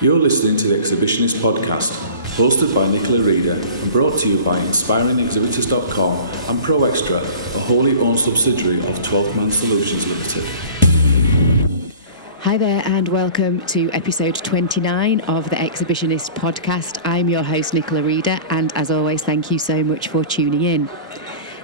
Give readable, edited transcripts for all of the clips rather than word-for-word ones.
You're listening to the Exhibitionist podcast, hosted by Nicola Reader and brought to you by InspiringExhibitors.com and Pro Extra, a wholly owned subsidiary of 12th Man Solutions Limited. Hi there and welcome to episode 29 of the Exhibitionist podcast. I'm your host Nicola Reader, and as always, thank you so much for tuning in.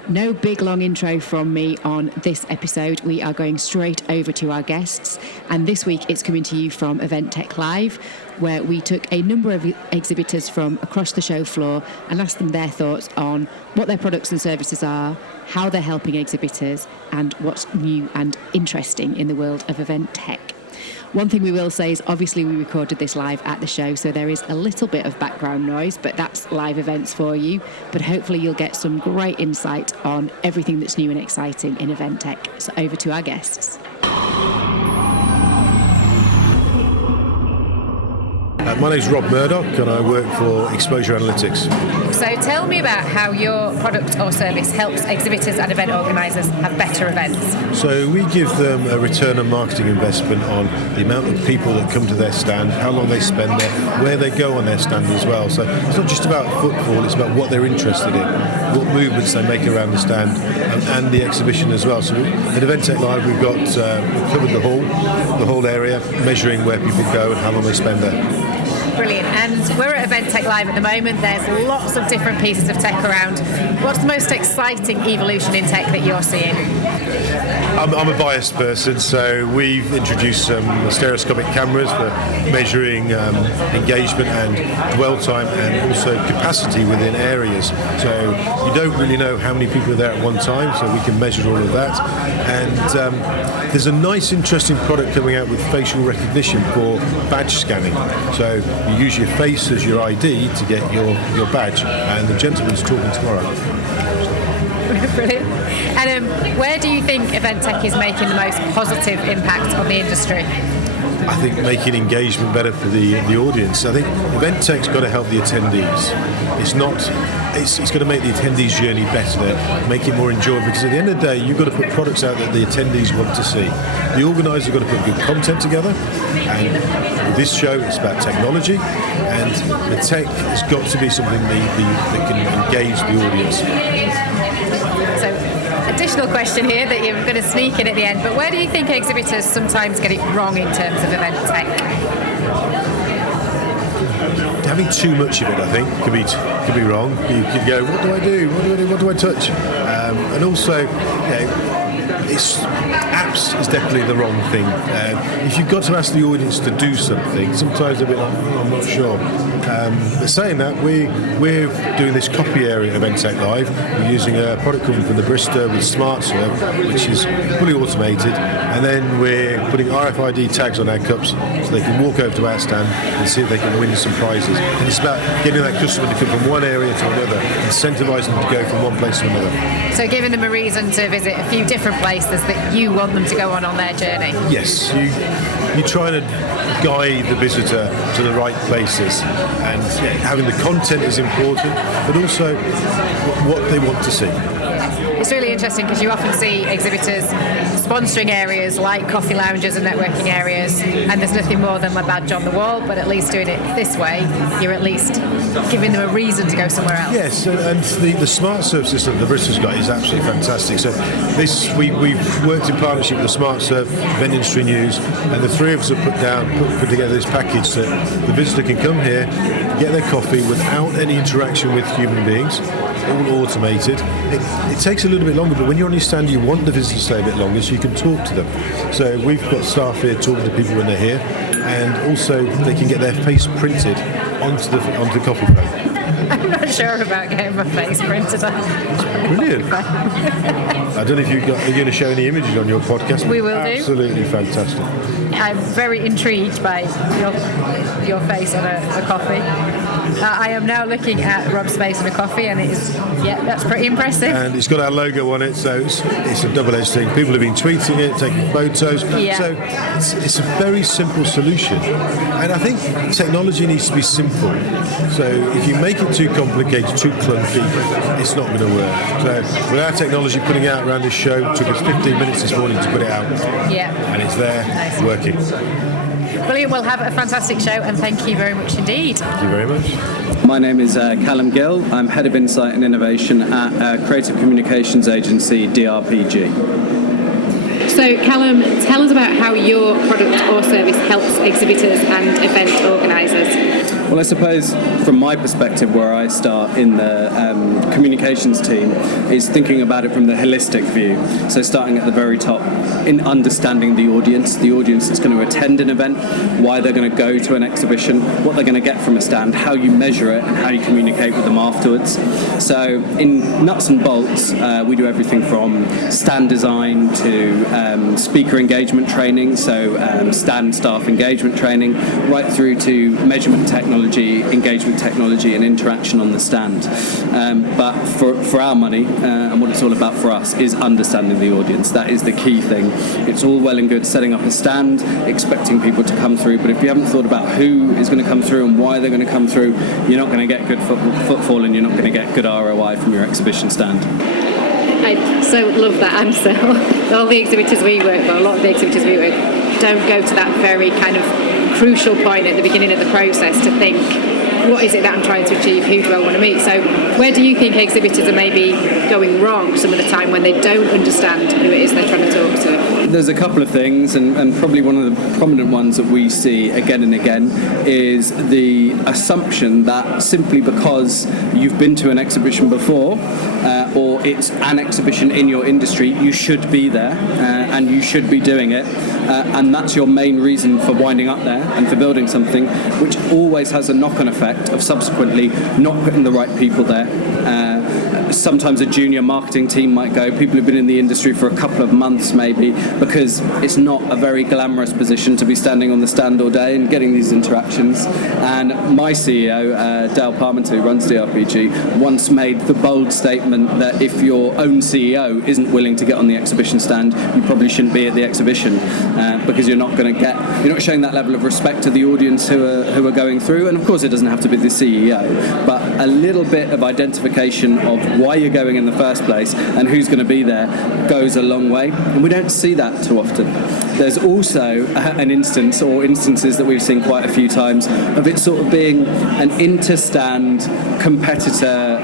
No big long intro from me on this episode. We are going straight over to our guests, and this week it's coming to you from Event Tech Live, where we took a number of exhibitors from across the show floor and asked them their thoughts on what their products and services are, how they're helping exhibitors, and what's new and interesting in the world of event tech. One thing we will say is obviously we recorded this live at the show, so there is a little bit of background noise, but that's live events for you. But hopefully you'll get some great insight on everything that's new and exciting in event tech. So over to our guests. My name's Rob Murdoch and I work for Exposure Analytics. So tell me about how your product or service helps exhibitors and event organisers have better events. So we give them a return on marketing investment on the amount of people that come to their stand, how long they spend there, where they go on their stand as well. So it's not just about footfall, it's about what they're interested in, what movements they make around the stand and the exhibition as well. So at Event Tech Live we've covered the whole area, measuring where people go and how long they spend there. Brilliant. And we're at Event Tech Live at the moment. There's lots of different pieces of tech around. What's the most exciting evolution in tech that you're seeing? I'm a biased person, so we've introduced some stereoscopic cameras for measuring engagement and dwell time and also capacity within areas. So you don't really know how many people are there at one time, so we can measure all of that. And there's a nice, interesting product coming out with facial recognition for badge scanning. So you use your face as your ID to get your badge, and the gentleman's talking tomorrow. Brilliant. And where do you think event tech is making the most positive impact on the industry? I think making engagement better for the audience. I think event tech's got to help the attendees. It's got to make the attendees' journey better, make it more enjoyable, because at the end of the day you've got to put products out that the attendees want to see. The organisers have got to put good content together, and with this show it's about technology, and the tech has got to be something that can engage the audience. So, additional question here that you're going to sneak in at the end, but where do you think exhibitors sometimes get it wrong in terms of event tech? Having too much of it, I think, could be wrong. You could go, what do I do? What do I touch? And also, apps is definitely the wrong thing. If you've got to ask the audience to do something, sometimes they're a bit like, I'm not sure. But saying that, we're doing this copy area at Event Tech Live. We're using a product coming from the Bristol with SmartServe, which is fully automated, and then we're putting RFID tags on our cups so they can walk over to our stand and see if they can win some prizes. And it's about getting that customer to come from one area to another, incentivising them to go from one place to another. So giving them a reason to visit a few different places that you want them to go on their journey. Yes, you try to guide the visitor to the right places, and having the content is important, but also what they want to see. It's really interesting because you often see exhibitors sponsoring areas like coffee lounges and networking areas, and there's nothing more than my badge on the wall, but at least doing it this way, you're at least giving them a reason to go somewhere else. Yes, and the SmartServe system the Bristol's got is absolutely fantastic. So we've worked in partnership with the SmartServe, Event Industry News, and the three of us have put together this package that the visitor can come here, get their coffee without any interaction with human beings, all automated. It takes a little bit longer, but when you're on your stand you want the visitor to stay a bit longer so you can talk to them. So we've got staff here talking to people when they're here, and also they can get their face printed onto the coffee plate. I'm not sure about getting my face printed on. Brilliant. I don't know if you're going to show any images on your podcast. We will Absolutely do. Fantastic. I'm very intrigued by your face on a coffee. I am now looking at Rob's face on a coffee, and that's pretty impressive. And it's got our logo on it, so it's a double-edged thing. People have been tweeting it, taking photos. Yeah. So it's a very simple solution. And I think technology needs to be simple. So if you make it too complicated, too clunky, it's not going to work. So with our technology putting it out around this show, it took us 15 minutes this morning to put it out. Yeah. And it's there, nice. working. Brilliant. We'll have a fantastic show, and thank you very much indeed. Thank you very much. My name is Callum Gill. I'm Head of Insight and Innovation at creative communications agency DRPG. So, Callum, tell us about how your product or service helps exhibitors and event organisers. Well, I suppose from my perspective, where I start in the communications team is thinking about it from the holistic view. So starting at the very top in understanding the audience that's going to attend an event, why they're going to go to an exhibition, what they're going to get from a stand, how you measure it and how you communicate with them afterwards. So in nuts and bolts, we do everything from stand design to speaker engagement training, so stand staff engagement training, right through to measurement technology, engagement technology and interaction on the stand. But for our money, and what it's all about for us, is understanding the audience. That is the key thing. It's all well and good setting up a stand, expecting people to come through, but if you haven't thought about who is going to come through and why they're going to come through, you're not going to get good footfall and you're not going to get good ROI from your exhibition stand. I so love that answer. All the exhibitors we work with, a lot of the exhibitors we work with, don't go to that very kind of crucial point at the beginning of the process to think, what is it that I'm trying to achieve? Who do I want to meet? So where do you think exhibitors are maybe going wrong some of the time when they don't understand who it is they're trying to talk to? There's a couple of things, and probably one of the prominent ones that we see again and again is the assumption that simply because you've been to an exhibition before or it's an exhibition in your industry, you should be there and you should be doing it, and that's your main reason for winding up there and for building something, which always has a knock-on effect of subsequently not putting the right people there. Sometimes a junior marketing team might go, people who've been in the industry for a couple of months maybe, because it's not a very glamorous position to be standing on the stand all day and getting these interactions. And my CEO, Dale Parmenter, who runs DRPG, once made the bold statement that if your own CEO isn't willing to get on the exhibition stand, you probably shouldn't be at the exhibition, because you're not showing that level of respect to the audience who are going through. And of course it doesn't have to be the CEO, but a little bit of identification of why you're going in the first place and who's going to be there goes a long way, and we don't see that too often. There's also an instance or instances that we've seen quite a few times of it sort of being an inter-stand competitor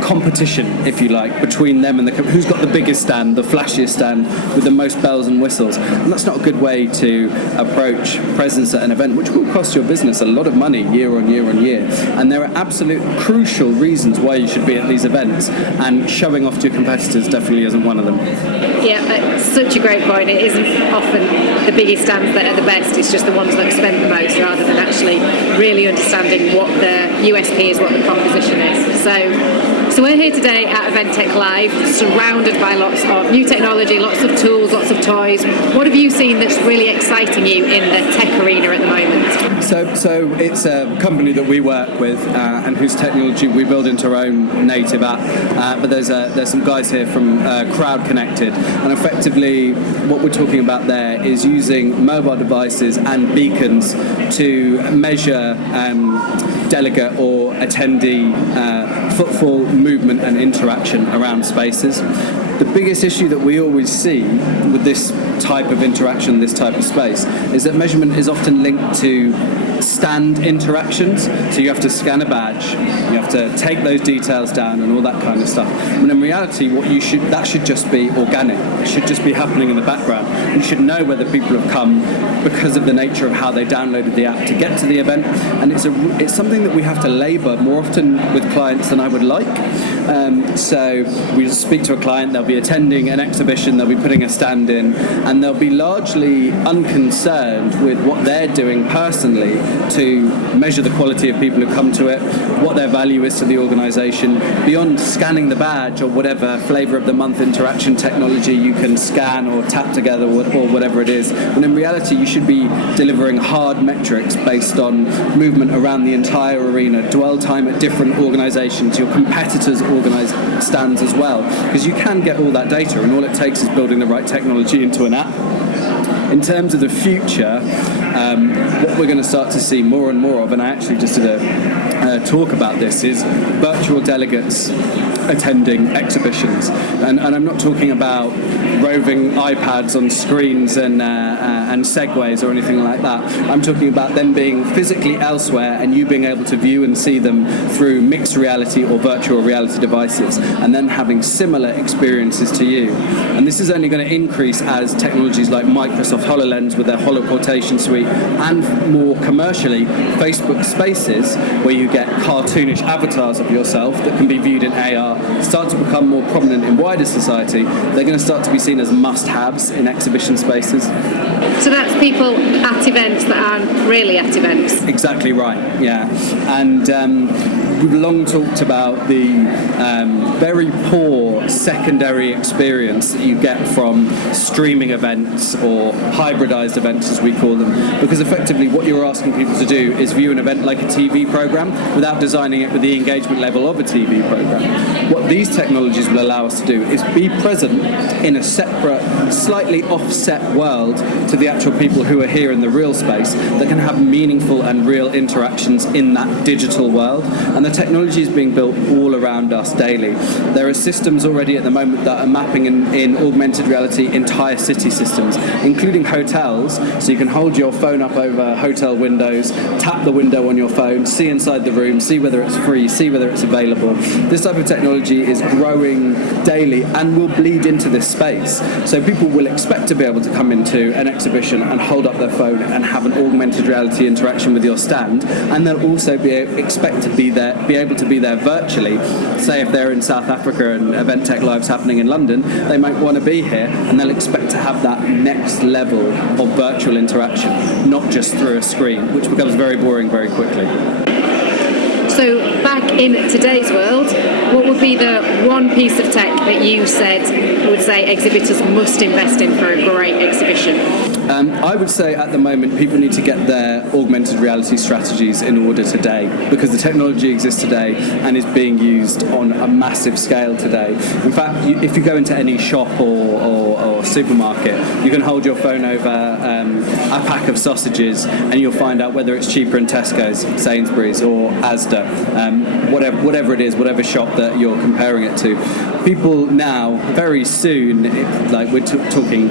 competition, if you like, between them and who's got the biggest stand, the flashiest stand with the most bells and whistles, and that's not a good way to approach presence at an event, which will cost your business a lot of money year on year on year. And there are absolute crucial reasons why you should be at these events, and showing off to your competitors definitely isn't one of them. Yeah, that's such a great point. It isn't often the biggest stands that are the best, it's just the ones that have spent the most, rather than actually really understanding what the USP is, what the proposition is. So we're here today at Event Tech Live, surrounded by lots of new technology, lots of tools, lots of toys. What have you seen that's really exciting you in the tech arena at the moment? So it's a company that we work with and whose technology we build into our own native app. But there's some guys here from Crowd Connected, and effectively what we're talking about there is using mobile devices and beacons to measure delegate or attendee footfall, movement and interaction around spaces. The biggest issue that we always see with this type of interaction, this type of space, is that measurement is often linked to stand interactions. So you have to scan a badge, you have to take those details down and all that kind of stuff. When in reality, that should just be organic. It should just be happening in the background. You should know whether people have come because of the nature of how they downloaded the app to get to the event. And it's something that we have to labour more often with clients than I would like. So we speak to a client, they'll be attending an exhibition, they'll be putting a stand in, and they'll be largely unconcerned with what they're doing personally to measure the quality of people who come to it, what their value is to the organisation, beyond scanning the badge or whatever flavour of the month interaction technology you can scan or tap together or whatever it is. When in reality you should be delivering hard metrics based on movement around the entire arena, dwell time at different organisations, your competitors' organised stands as well, because you can get all that data, and all it takes is building the right technology into an app. In terms of the future, what we're going to start to see more and more of, and I actually just did a talk about this, is virtual delegates attending exhibitions. And I'm not talking about roving iPads on screens and segways or anything like that. I'm talking about them being physically elsewhere and you being able to view and see them through mixed reality or virtual reality devices, and then having similar experiences to you. And this is only going to increase as technologies like Microsoft HoloLens with their holoportation suite, and more commercially Facebook Spaces, where you get cartoonish avatars of yourself that can be viewed in AR, start to become more prominent in wider society. They're going to start to be seen as must-haves in exhibition spaces. So that's people at events that aren't really at events. Exactly right, yeah. And we've long talked about the very poor secondary experience that you get from streaming events, or hybridized events as we call them, because effectively what you're asking people to do is view an event like a TV program without designing it with the engagement level of a TV program. What these technologies will allow us to do is be present in a separate, slightly offset world to the actual people who are here in the real space, that can have meaningful and real interactions in that digital world. And the technology is being built all around us daily. There are systems already at the moment that are mapping in augmented reality entire city systems, including hotels, so you can hold your phone up over hotel windows, tap the window on your phone, see inside the room, see whether it's free, see whether it's available. This type of technology is growing daily and will bleed into this space. So people will expect to be able to come into an exhibition and hold up their phone and have an augmented reality interaction with your stand, and they'll also expect to be able to be there virtually. Say if they're in South Africa and Event Tech Live's happening in London, they might want to be here, and they'll expect to have that next level of virtual interaction, not just through a screen, which becomes very boring very quickly. So back in today's world, what would be the one piece of tech that you would say exhibitors must invest in for a great exhibition? I would say at the moment people need to get their augmented reality strategies in order today, because the technology exists today and is being used on a massive scale today. In fact, if you go into any shop or supermarket, you can hold your phone over a pack of sausages and you'll find out whether it's cheaper in Tesco's, Sainsbury's or Asda, whatever it is, whatever shop that you're comparing it to. People now, very soon, like we're talking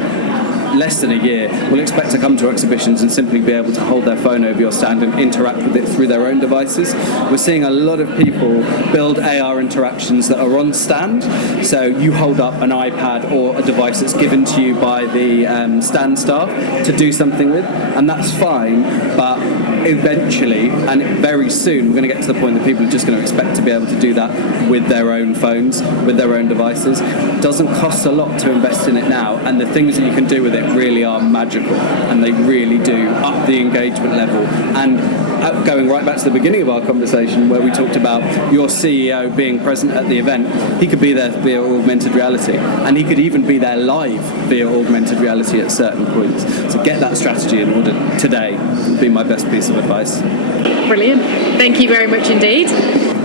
less than a year, will expect to come to exhibitions and simply be able to hold their phone over your stand and interact with it through their own devices. We're seeing a lot of people build AR interactions that are on stand. So you hold up an iPad or a device that's given to you by the stand staff to do something with, and that's fine, but eventually, and very soon, we're going to get to the point that people are just going to expect to be able to do that with their own phones, with their own devices. It doesn't cost a lot to invest in it now, and the things that you can do with it really are magical, and they really do up the engagement level. And going right back to the beginning of our conversation where we talked about your CEO being present at the event, he could be there via augmented reality, and he could even be there live via augmented reality at certain points. So get that strategy in order today would be my best piece of advice. Brilliant. Thank you very much indeed.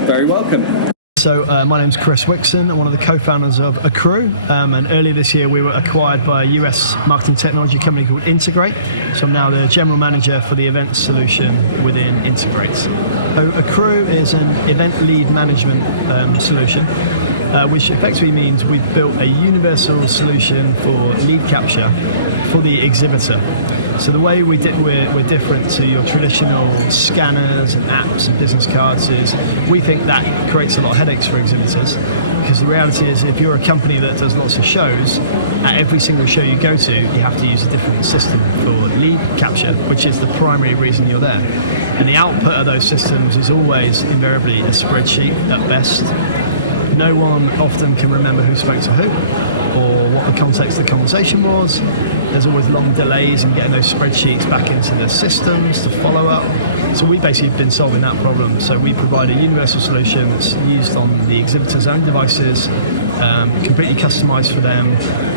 Very welcome. So my name's Chris Wixon. I'm one of the co-founders of Accrue, and earlier this year we were acquired by a US marketing technology company called Integrate. So I'm now the general manager for the event solution within Integrate. So Accrue is an event lead management solution, which effectively means we've built a universal solution for lead capture for the exhibitor. So the way we're different to your traditional scanners and apps and business cards is we think that creates a lot of headaches for exhibitors, because the reality is if you're a company that does lots of shows, at every single show you go to, you have to use a different system for lead capture, which is the primary reason you're there. And the output of those systems is always invariably a spreadsheet at best. No one often can remember who spoke to who or what the context of the conversation was. There's always long delays in getting those spreadsheets back into the systems to follow up. So we've basically been solving that problem. So we provide a universal solution that's used on the exhibitor's own devices, completely customized for them,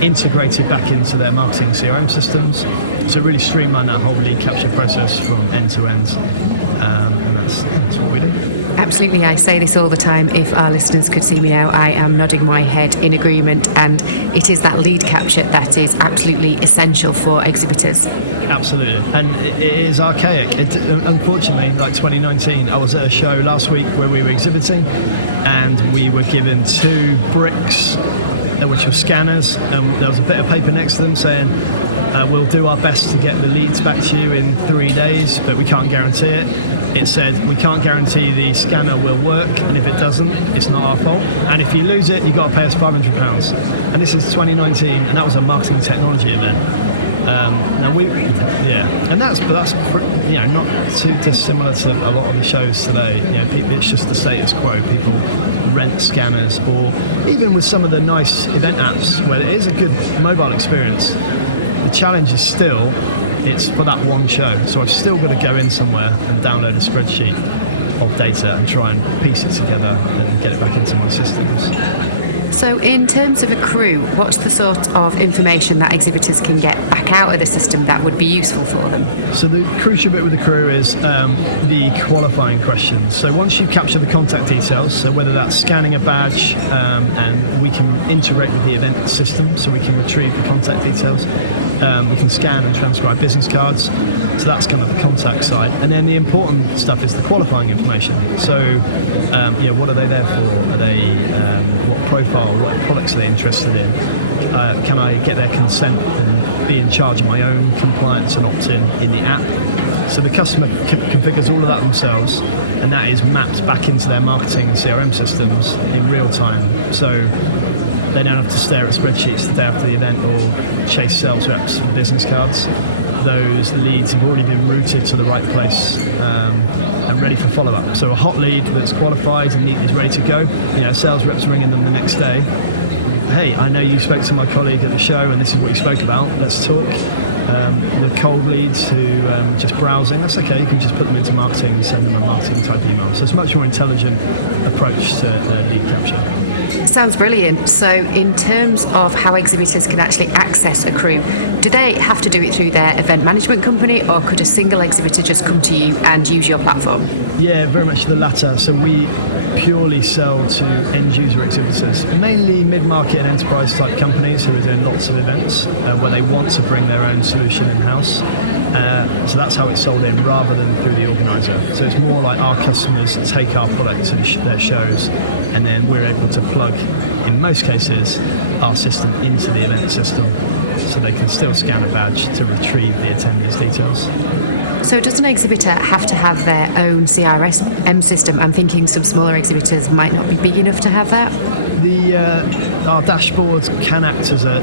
integrated back into their marketing CRM systems. So really streamline that whole lead capture process from end to end. And that's what we do. Absolutely, I say this all the time. If our listeners could see me now, I am nodding my head in agreement, and it is that lead capture that is absolutely essential for exhibitors. Absolutely, and it is archaic. Unfortunately, like 2019, I was at a show last week where we were exhibiting, and we were given 2 bricks which were scanners. There was a bit of paper next to them saying, we'll do our best to get the leads back to you in 3 days, but we can't guarantee it. It said, we can't guarantee the scanner will work, and if it doesn't, it's not our fault. And if you lose it, you've got to pay us £500. And this is 2019, and that was a marketing technology event. And that's not too dissimilar to a lot of the shows today. It's just the status quo. People rent scanners, or even with some of the nice event apps where it is a good mobile experience. The challenge is still, it's for that one show. So I've still got to go in somewhere and download a spreadsheet of data and try and piece it together and get it back into my systems. So in terms of a crew, what's the sort of information that exhibitors can get back out of the system that would be useful for them? So the crucial bit with the crew is the qualifying questions. So once you capture the contact details, so whether that's scanning a badge, and we can integrate with the event system, so we can retrieve the contact details. We can scan and transcribe business cards. So that's kind of the contact side. And then the important stuff is the qualifying information. So what are they there for? Are they what profile, what products are they interested in? Can I get their consent and be in charge of my own compliance and opt-in the app? So the customer configures all of that themselves, and that is mapped back into their marketing and CRM systems in real time. So they don't have to stare at spreadsheets the day after the event or chase sales reps for business cards. Those leads have already been routed to the right place and ready for follow-up. So a hot lead that's qualified and is ready to go, sales reps ringing them the next day. Hey, I know you spoke to my colleague at the show and this is what you spoke about, let's talk. The cold leads who just browsing, that's okay, you can just put them into marketing and send them a marketing type email. So it's a much more intelligent approach to lead capture. Sounds brilliant. So in terms of how exhibitors can actually access a crew, do they have to do it through their event management company, or could a single exhibitor just come to you and use your platform? Yeah, very much the latter. So we purely sell to end user exhibitors, mainly mid-market and enterprise type companies who are doing lots of events where they want to bring their own solution in-house. So that's how it's sold in, rather than through the organizer. So it's more like our customers take our product to their shows, and then we're able to plug, in most cases, our system into the event system, so they can still scan a badge to retrieve the attendees' details. So does an exhibitor have to have their own CRM system? I'm thinking some smaller exhibitors might not be big enough to have that. Our dashboards can act as a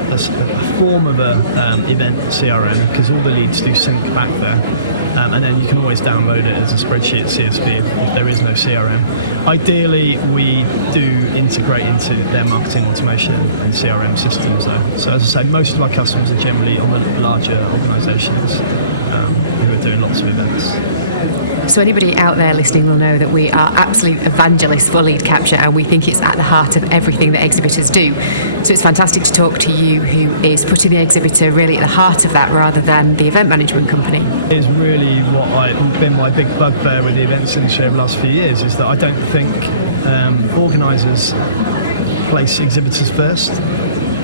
form of a event CRM, because all the leads do sync back there. And then you can always download it as a spreadsheet CSV if there is no CRM. Ideally, we do integrate into their marketing automation and CRM systems though. So as I say, most of our customers are generally on the larger organisations who are doing lots of events. So anybody out there listening will know that we are absolute evangelists for lead capture, and we think it's at the heart of everything that exhibitors do. So it's fantastic to talk to you, who is putting the exhibitor really at the heart of that rather than the event management company. It's really been my big bugbear with the events industry over the last few years, is that I don't think organisers place exhibitors first.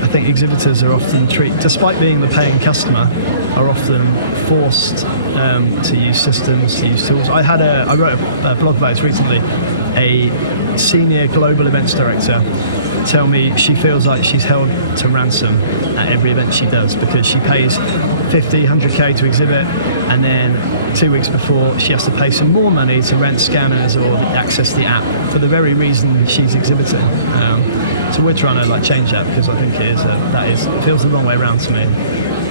I think exhibitors are often despite being the paying customer, are often forced to use systems, to use tools. I wrote a blog post recently. A senior global events director tell me she feels like she's held to ransom at every event she does, because she pays 50, 100k to exhibit, and then 2 weeks before she has to pay some more money to rent scanners or access the app for the very reason she's exhibiting. So we're trying to change that, because I think it feels the wrong way around to me.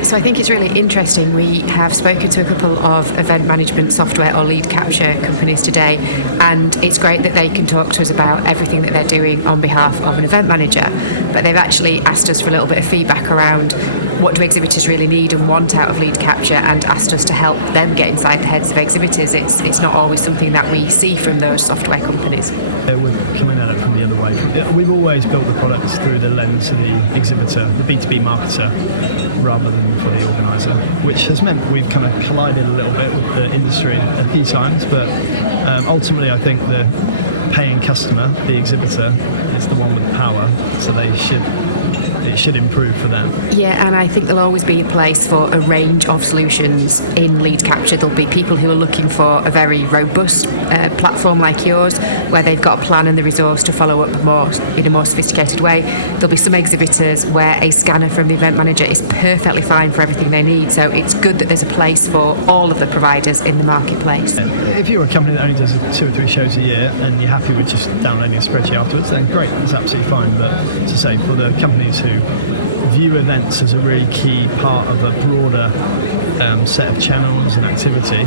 So I think it's really interesting. We have spoken to a couple of event management software or lead capture companies today, and it's great that they can talk to us about everything that they're doing on behalf of an event manager, but they've actually asked us for a little bit of feedback around what do exhibitors really need and want out of lead capture, and asked us to help them get inside the heads of exhibitors. It's not always something that we see from those software companies. We're coming at it from the other way. We've always built the products through the lens of the exhibitor, the B2B marketer, rather than for the organiser, which has meant we've kind of collided a little bit with the industry a few times, but ultimately I think the paying customer, the exhibitor, is the one with power, so they should it should improve for them. Yeah, and I think there'll always be a place for a range of solutions in lead capture. There'll be people who are looking for a very robust platform like yours, where they've got a plan and the resource to follow up in a more sophisticated way. There'll be some exhibitors where a scanner from the event manager is perfectly fine for everything they need. So it's good that there's a place for all of the providers in the marketplace. If you're a company that only does 2 or 3 shows a year and you're happy with just downloading a spreadsheet afterwards, then great, that's absolutely fine. But to say, for the companies who view events as a really key part of a broader set of channels and activity,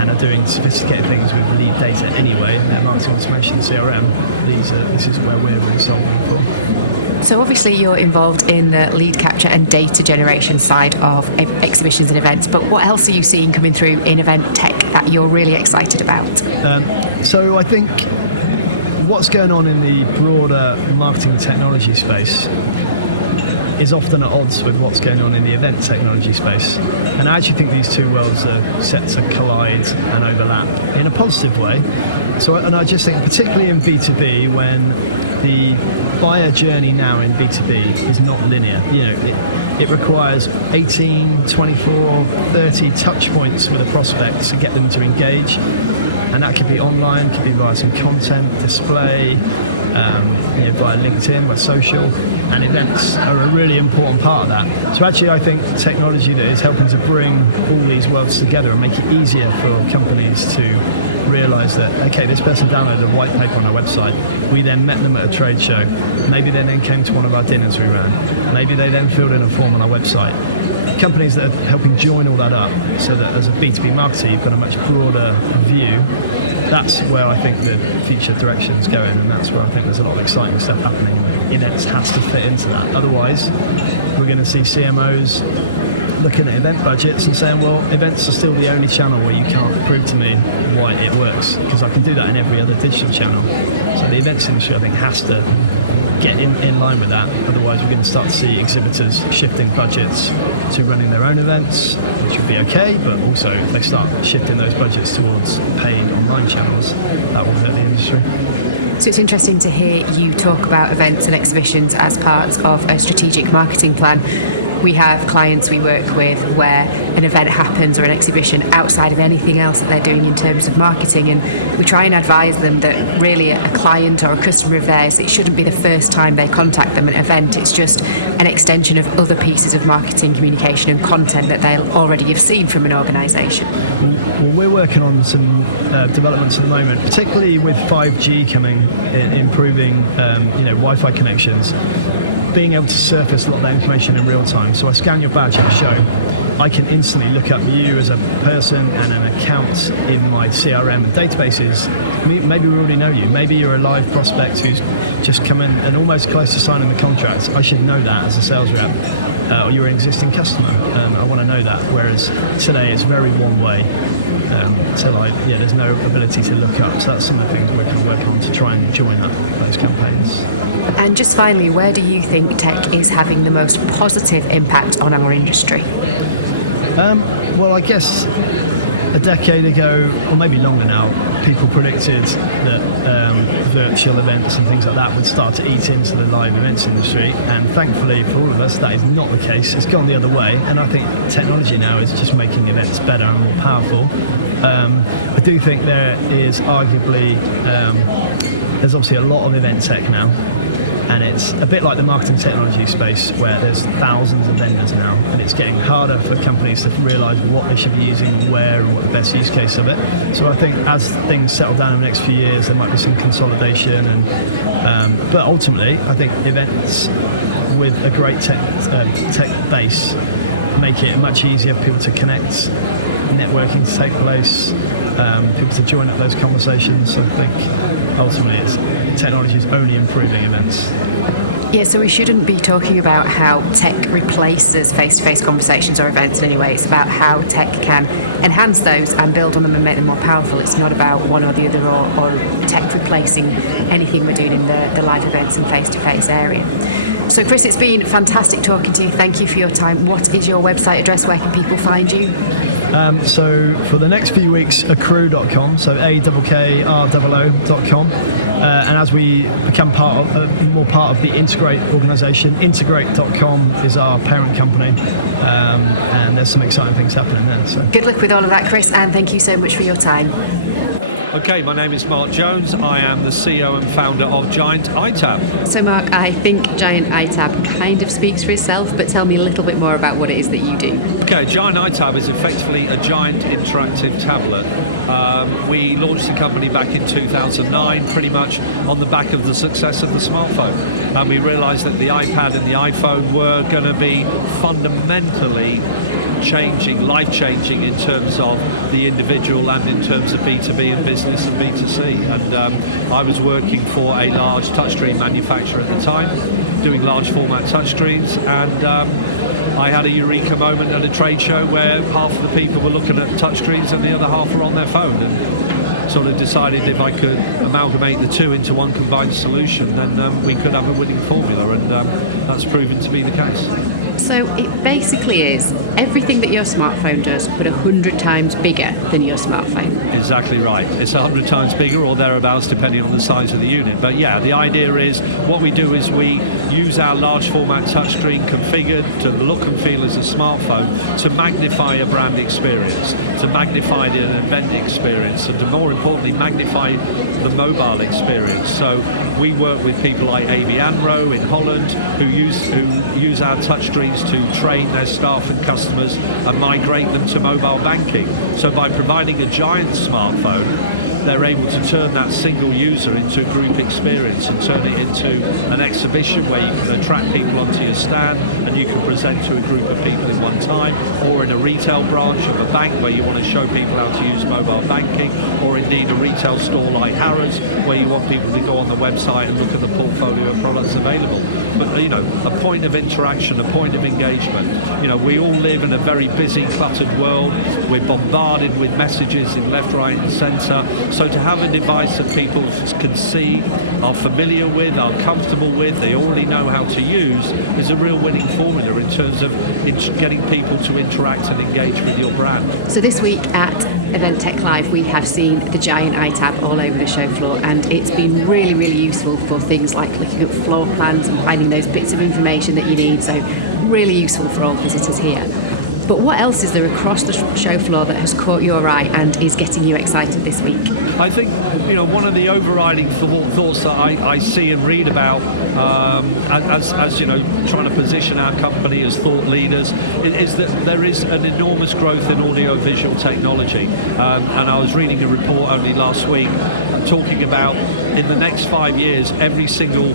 and are doing sophisticated things with lead data anyway, their marketing automation, CRM, this is where we're really solving for. So obviously you're involved in the lead capture and data generation side of exhibitions and events, but what else are you seeing coming through in event tech that you're really excited about? So I think what's going on in the broader marketing technology space is often at odds with what's going on in the event technology space. And I actually think these two worlds are set to collide and overlap in a positive way. And I just think, particularly in B2B, when the buyer journey now in B2B is not linear. It requires 18, 24, 30 touch points with a prospect to get them to engage. And that could be online, could be via some content, display, via LinkedIn, by social, and events are a really important part of that. So actually I think technology that is helping to bring all these worlds together and make it easier for companies to realise that, okay, this person downloaded a white paper on our website, we then met them at a trade show, maybe they then came to one of our dinners we ran, maybe they then filled in a form on our website. Companies that are helping join all that up so that as a B2B marketer you've got a much broader view. That's where I think the future direction's going, and that's where I think there's a lot of exciting stuff happening. Events has to fit into that. Otherwise, we're going to see CMOs looking at event budgets and saying, well, events are still the only channel where you can't prove to me why it works, because I can do that in every other digital channel. So the events industry, I think, has to get in line with that. Otherwise, we're going to start to see exhibitors shifting budgets to running their own events, which would be okay, but also if they start shifting those budgets towards paid online channels, that will hurt the industry. So it's interesting to hear you talk about events and exhibitions as part of a strategic marketing plan. We have clients we work with where an event happens or an exhibition outside of anything else that they're doing in terms of marketing, and we try and advise them that really a client or a customer of theirs, it shouldn't be the first time they contact them at an event. It's just an extension of other pieces of marketing, communication and content that they'll already have seen from an organisation. Well, we're working on some developments at the moment, particularly with 5G coming, improving Wi-Fi connections, being able to surface a lot of that information in real time. So I scan your badge at a show, I can instantly look up you as a person and an account in my CRM and databases. Maybe we already know you. Maybe you're a live prospect who's just come in and almost close to signing the contract. I should know that as a sales rep. Or you're an existing customer. I want to know that. Whereas today it's very one way. There's no ability to look up. So that's some of the things we're kind of working on to try and join up those campaigns. And just finally, where do you think tech is having the most positive impact on our industry? Well, I guess a decade ago, or maybe longer now, people predicted that virtual events and things like that would start to eat into the live events industry, and thankfully for all of us that is not the case. It's gone the other way, and I think technology now is just making events better and more powerful. I do think there is arguably there's obviously a lot of event tech now, and it's a bit like the marketing technology space where there's thousands of vendors now, and it's getting harder for companies to realise what they should be using and where and what the best use case of it. So I think as things settle down in the next few years, there might be some consolidation, but ultimately I think events with a great tech base make it much easier for people to connect, networking to take place, people to join up those conversations. So I think ultimately technology is only improving events. Yeah, so we shouldn't be talking about how tech replaces face-to-face conversations or events in any way. It's about how tech can enhance those and build on them and make them more powerful. It's not about one or the other or tech replacing anything we're doing in the live events and face-to-face area. So Chris, it's been fantastic talking to you. Thank you for your time. What is your website address? Where can people find you? So for the next few weeks, accrue.com, so AKKROO.com, and as we become more part of the Integrate organisation, integrate.com is our parent company, and there's some exciting things happening there. So Good luck with all of that, Chris, and thank you so much for your time. Okay, my name is Mark Jones. I am the CEO and founder of Giant iTab. So Mark, I think Giant iTab kind of speaks for itself, but tell me a little bit more about what it is that you do. Okay, Giant iTab is effectively a giant interactive tablet. We launched the company back in 2009, pretty much on the back of the success of the smartphone. And we realized that the iPad and the iPhone were going to be fundamentally life-changing in terms of the individual and in terms of B2B and business and B2C. And I was working for a large touchscreen manufacturer at the time, doing large format touchscreens, and I had a eureka moment at a trade show where half of the people were looking at touchscreens and the other half were on their phone, and sort of decided if I could amalgamate the two into one combined solution, then we could have a winning formula, and that's proven to be the case. So it basically is everything that your smartphone does, but 100 times bigger than your smartphone. Exactly right. It's 100 times bigger or thereabouts, depending on the size of the unit. But yeah, the idea is what we do is we use our large format touchscreen configured to look and feel as a smartphone to magnify a brand experience, to magnify an event experience, and to more importantly magnify the mobile experience. So we work with people like ABN AMRO in Holland who use our touchscreens to train their staff and customers and migrate them to mobile banking. So by providing a giant smartphone, they're able to turn that single user into a group experience and turn it into an exhibition where you can attract people onto your stand and you can present to a group of people in one time, or in a retail branch of a bank where you want to show people how to use mobile banking, or indeed a retail store like Harrods where you want people to go on the website and look at the portfolio of products available. But a point of interaction, a point of engagement. We all live in a very busy, cluttered world. We're bombarded with messages in left, right and centre. So to have a device that people can see, are familiar with, are comfortable with, they already know how to use, is a real winning formula in terms of getting people to interact and engage with your brand. So this week at Event Tech Live, we have seen the Giant iTab all over the show floor, and it's been really, really useful for things like looking at floor plans and finding those bits of information that you need. So really useful for all visitors here. But what else is there across the show floor that has caught your eye and is getting you excited this week? I think one of the overriding thoughts that I see and read about as trying to position our company as thought leaders is that there is an enormous growth in audio-visual technology. And I was reading a report only last week talking about in the next 5 years, every single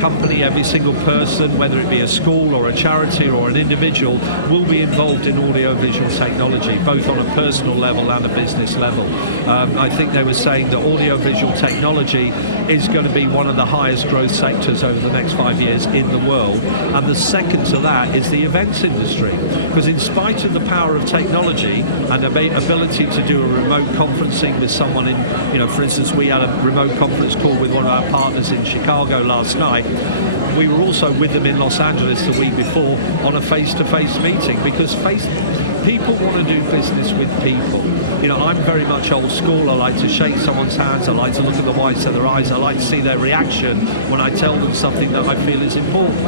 company, every single person, whether it be a school or a charity or an individual, will be involved in audio-visual technology, both on a personal level and a business level. I think they were saying that audio-visual technology is going to be one of the highest growth sectors over the next 5 years in the world. And the second to that is the events industry. Because in spite of the power of technology and the ability to do a remote conferencing with someone in, for instance, we had a remote conference call with one of our partners in Chicago last night. We were also with them in Los Angeles the week before on a face-to-face meeting, because people want to do business with people. I'm very much old school. I like to shake someone's hands. I like to look at the whites of their eyes. I like to see their reaction when I tell them something that I feel is important.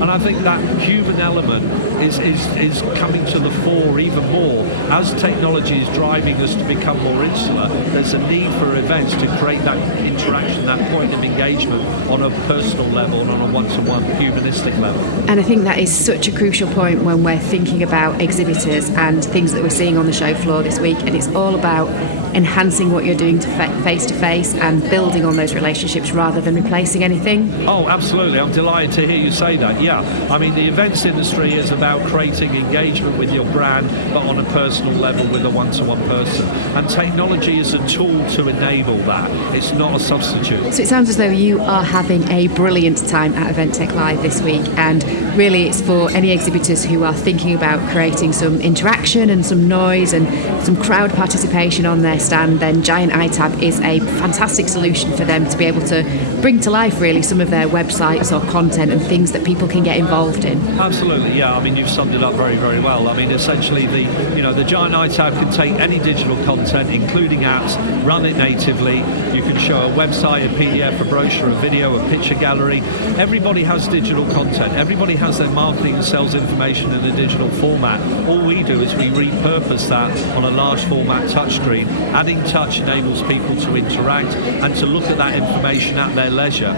And I think that human element is coming to the fore even more. As technology is driving us to become more insular, there's a need for events to create that interaction, that point of engagement on a personal level and on a one-to-one humanistic level. And I think that is such a crucial point when we're thinking about exhibitors and things that we're seeing on the show floor this week, and it's all about enhancing what you're doing to face-to-face and building on those relationships rather than replacing anything. Oh, absolutely. I'm delighted to hear you say that. Yeah. I mean, the events industry is about creating engagement with your brand, but on a personal level with a one-to-one person. And technology is a tool to enable that. It's not a substitute. So it sounds as though you are having a brilliant time at Event Tech Live this week, and really it's for any exhibitors who are thinking about creating some interaction action and some noise and some crowd participation on their stand, then Giant iTab is a fantastic solution for them to be able to bring to life really some of their websites or content and things that people can get involved in. Absolutely, yeah. I mean, you've summed it up very, very well. I mean, essentially, the Giant iTab can take any digital content, including apps, run it natively. You can show a website, a PDF, a brochure, a video, a picture gallery. Everybody has digital content. Everybody has their marketing and sales information in a digital format. All we do is we repurpose that on a large format touchscreen. Adding touch enables people to interact and to look at that information at their leisure.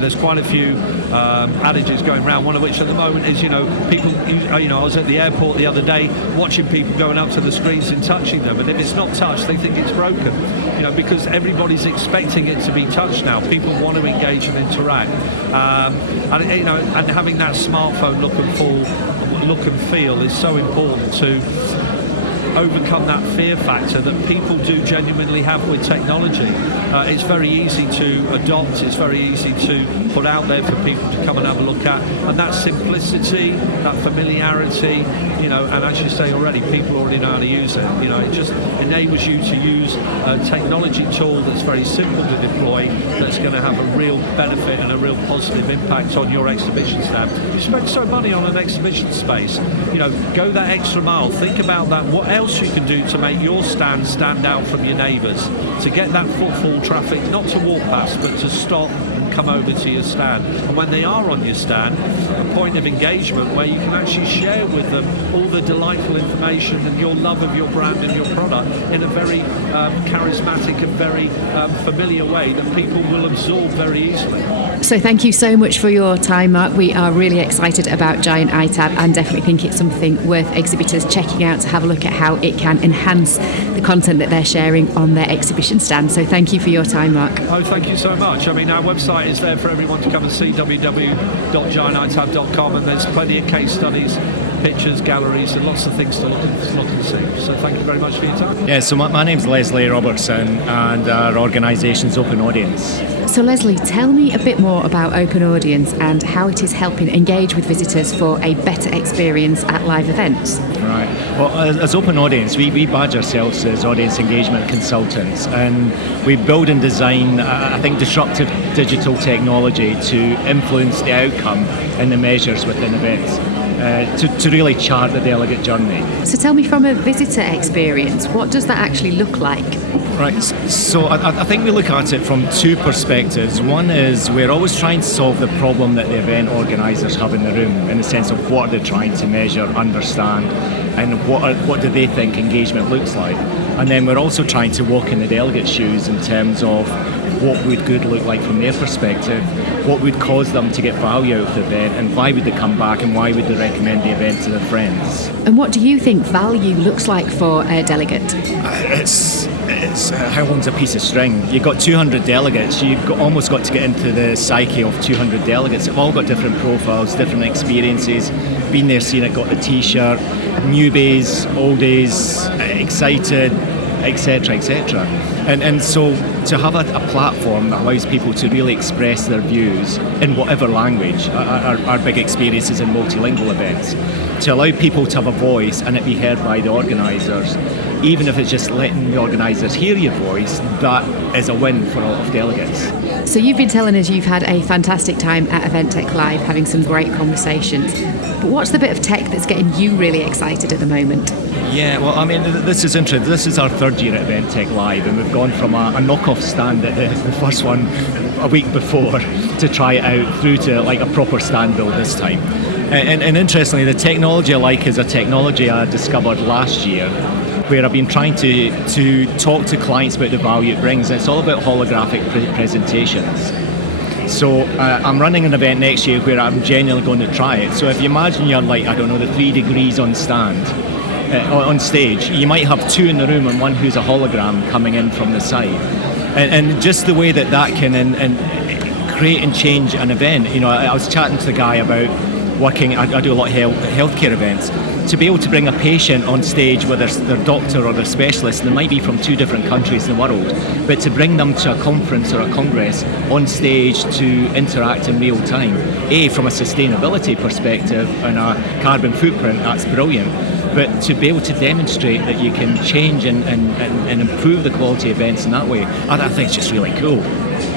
There's quite a few adages going around, one of which at the moment is, people, I was at the airport the other day watching people going up to the screens and touching them, and if it's not touched, they think it's broken, because everybody's expecting it to be touched now. People want to engage and interact, and having that smartphone look and feel is so important to overcome that fear factor that people do genuinely have with technology. It's very easy to adopt, it's very easy to put out there for people to come and have a look at, and that simplicity, that familiarity, and as you say already, people already know how to use it. It just enables you to use a technology tool that's very simple to deploy, that's going to have a real benefit and a real positive impact on your exhibition stand. You spend so much money on an exhibition space, go that extra mile, think about that, what else you can do to make your stand out from your neighbours, to get that footfall traffic not to walk past but to stop and come over to your stand. And when they are on your stand, a point of engagement where you can actually share with them all the delightful information and your love of your brand and your product in a very charismatic and very familiar way that people will absorb very easily. So thank you so much for your time, Mark. We are really excited about Giant iTab and definitely think it's something worth exhibitors checking out to have a look at how it can enhance the content that they're sharing on their exhibition stand. So thank you for your time, Mark. Oh, thank you so much. I mean, our website is there for everyone to come and see, www.giantitab.com, and there's plenty of case studies, pictures, galleries, and lots of things to look and see. So thank you very much for your time. Yeah, so my name's Leslie Robertson, and our organisation's Open Audience. So Leslie, tell me a bit more about Open Audience and how it is helping engage with visitors for a better experience at live events. Right. Well, as Open Audience, we badge ourselves as audience engagement consultants, and we build and design, I think, disruptive digital technology to influence the outcome and the measures within events. To really chart the delegate journey. So tell me, from a visitor experience, what does that actually look like? Right, so I think we look at it from two perspectives. One is we're always trying to solve the problem that the event organisers have in the room, in the sense of what they're trying to measure, understand, and what do they think engagement looks like. And then we're also trying to walk in the delegate's shoes in terms of what would good look like from their perspective, what would cause them to get value out of the event, and why would they come back, and why would they recommend the event to their friends. And what do you think value looks like for a delegate? It's how long's a piece of string? You've got 200 delegates, almost got to get into the psyche of 200 delegates. They've all got different profiles, different experiences, been there, seen it, got the t-shirt, newbies, oldies, excited, etc., etc. And so to have a platform that allows people to really express their views in whatever language, our big experiences in multilingual events, to allow people to have a voice and it be heard by the organisers, even if it's just letting the organisers hear your voice, that is a win for a lot of delegates. So you've been telling us you've had a fantastic time at Event Tech Live, having some great conversations. But what's the bit of tech that's getting you really excited at the moment? Yeah, well, I mean, this is interesting. This is our third year at Event Tech Live, and we've gone from a knockoff stand at the first one a week before to try it out through to like a proper stand build this time. And interestingly, the technology I like is a technology I discovered last year, where I've been trying to talk to clients about the value it brings. And it's all about holographic presentations. So I'm running an event next year where I'm genuinely going to try it. So if you imagine you're like, I don't know, the 3 degrees on stage, you might have 2 in the room and 1 who's a hologram coming in from the side. And just the way that can create and change an event. I was chatting to the guy about working, I do a lot of healthcare events, to be able to bring a patient on stage with their doctor or their specialist, and they might be from 2 different countries in the world, but to bring them to a conference or a congress on stage to interact in real time, from a sustainability perspective and a carbon footprint, that's brilliant. But to be able to demonstrate that you can change and improve the quality of events in that way, I think it's just really cool.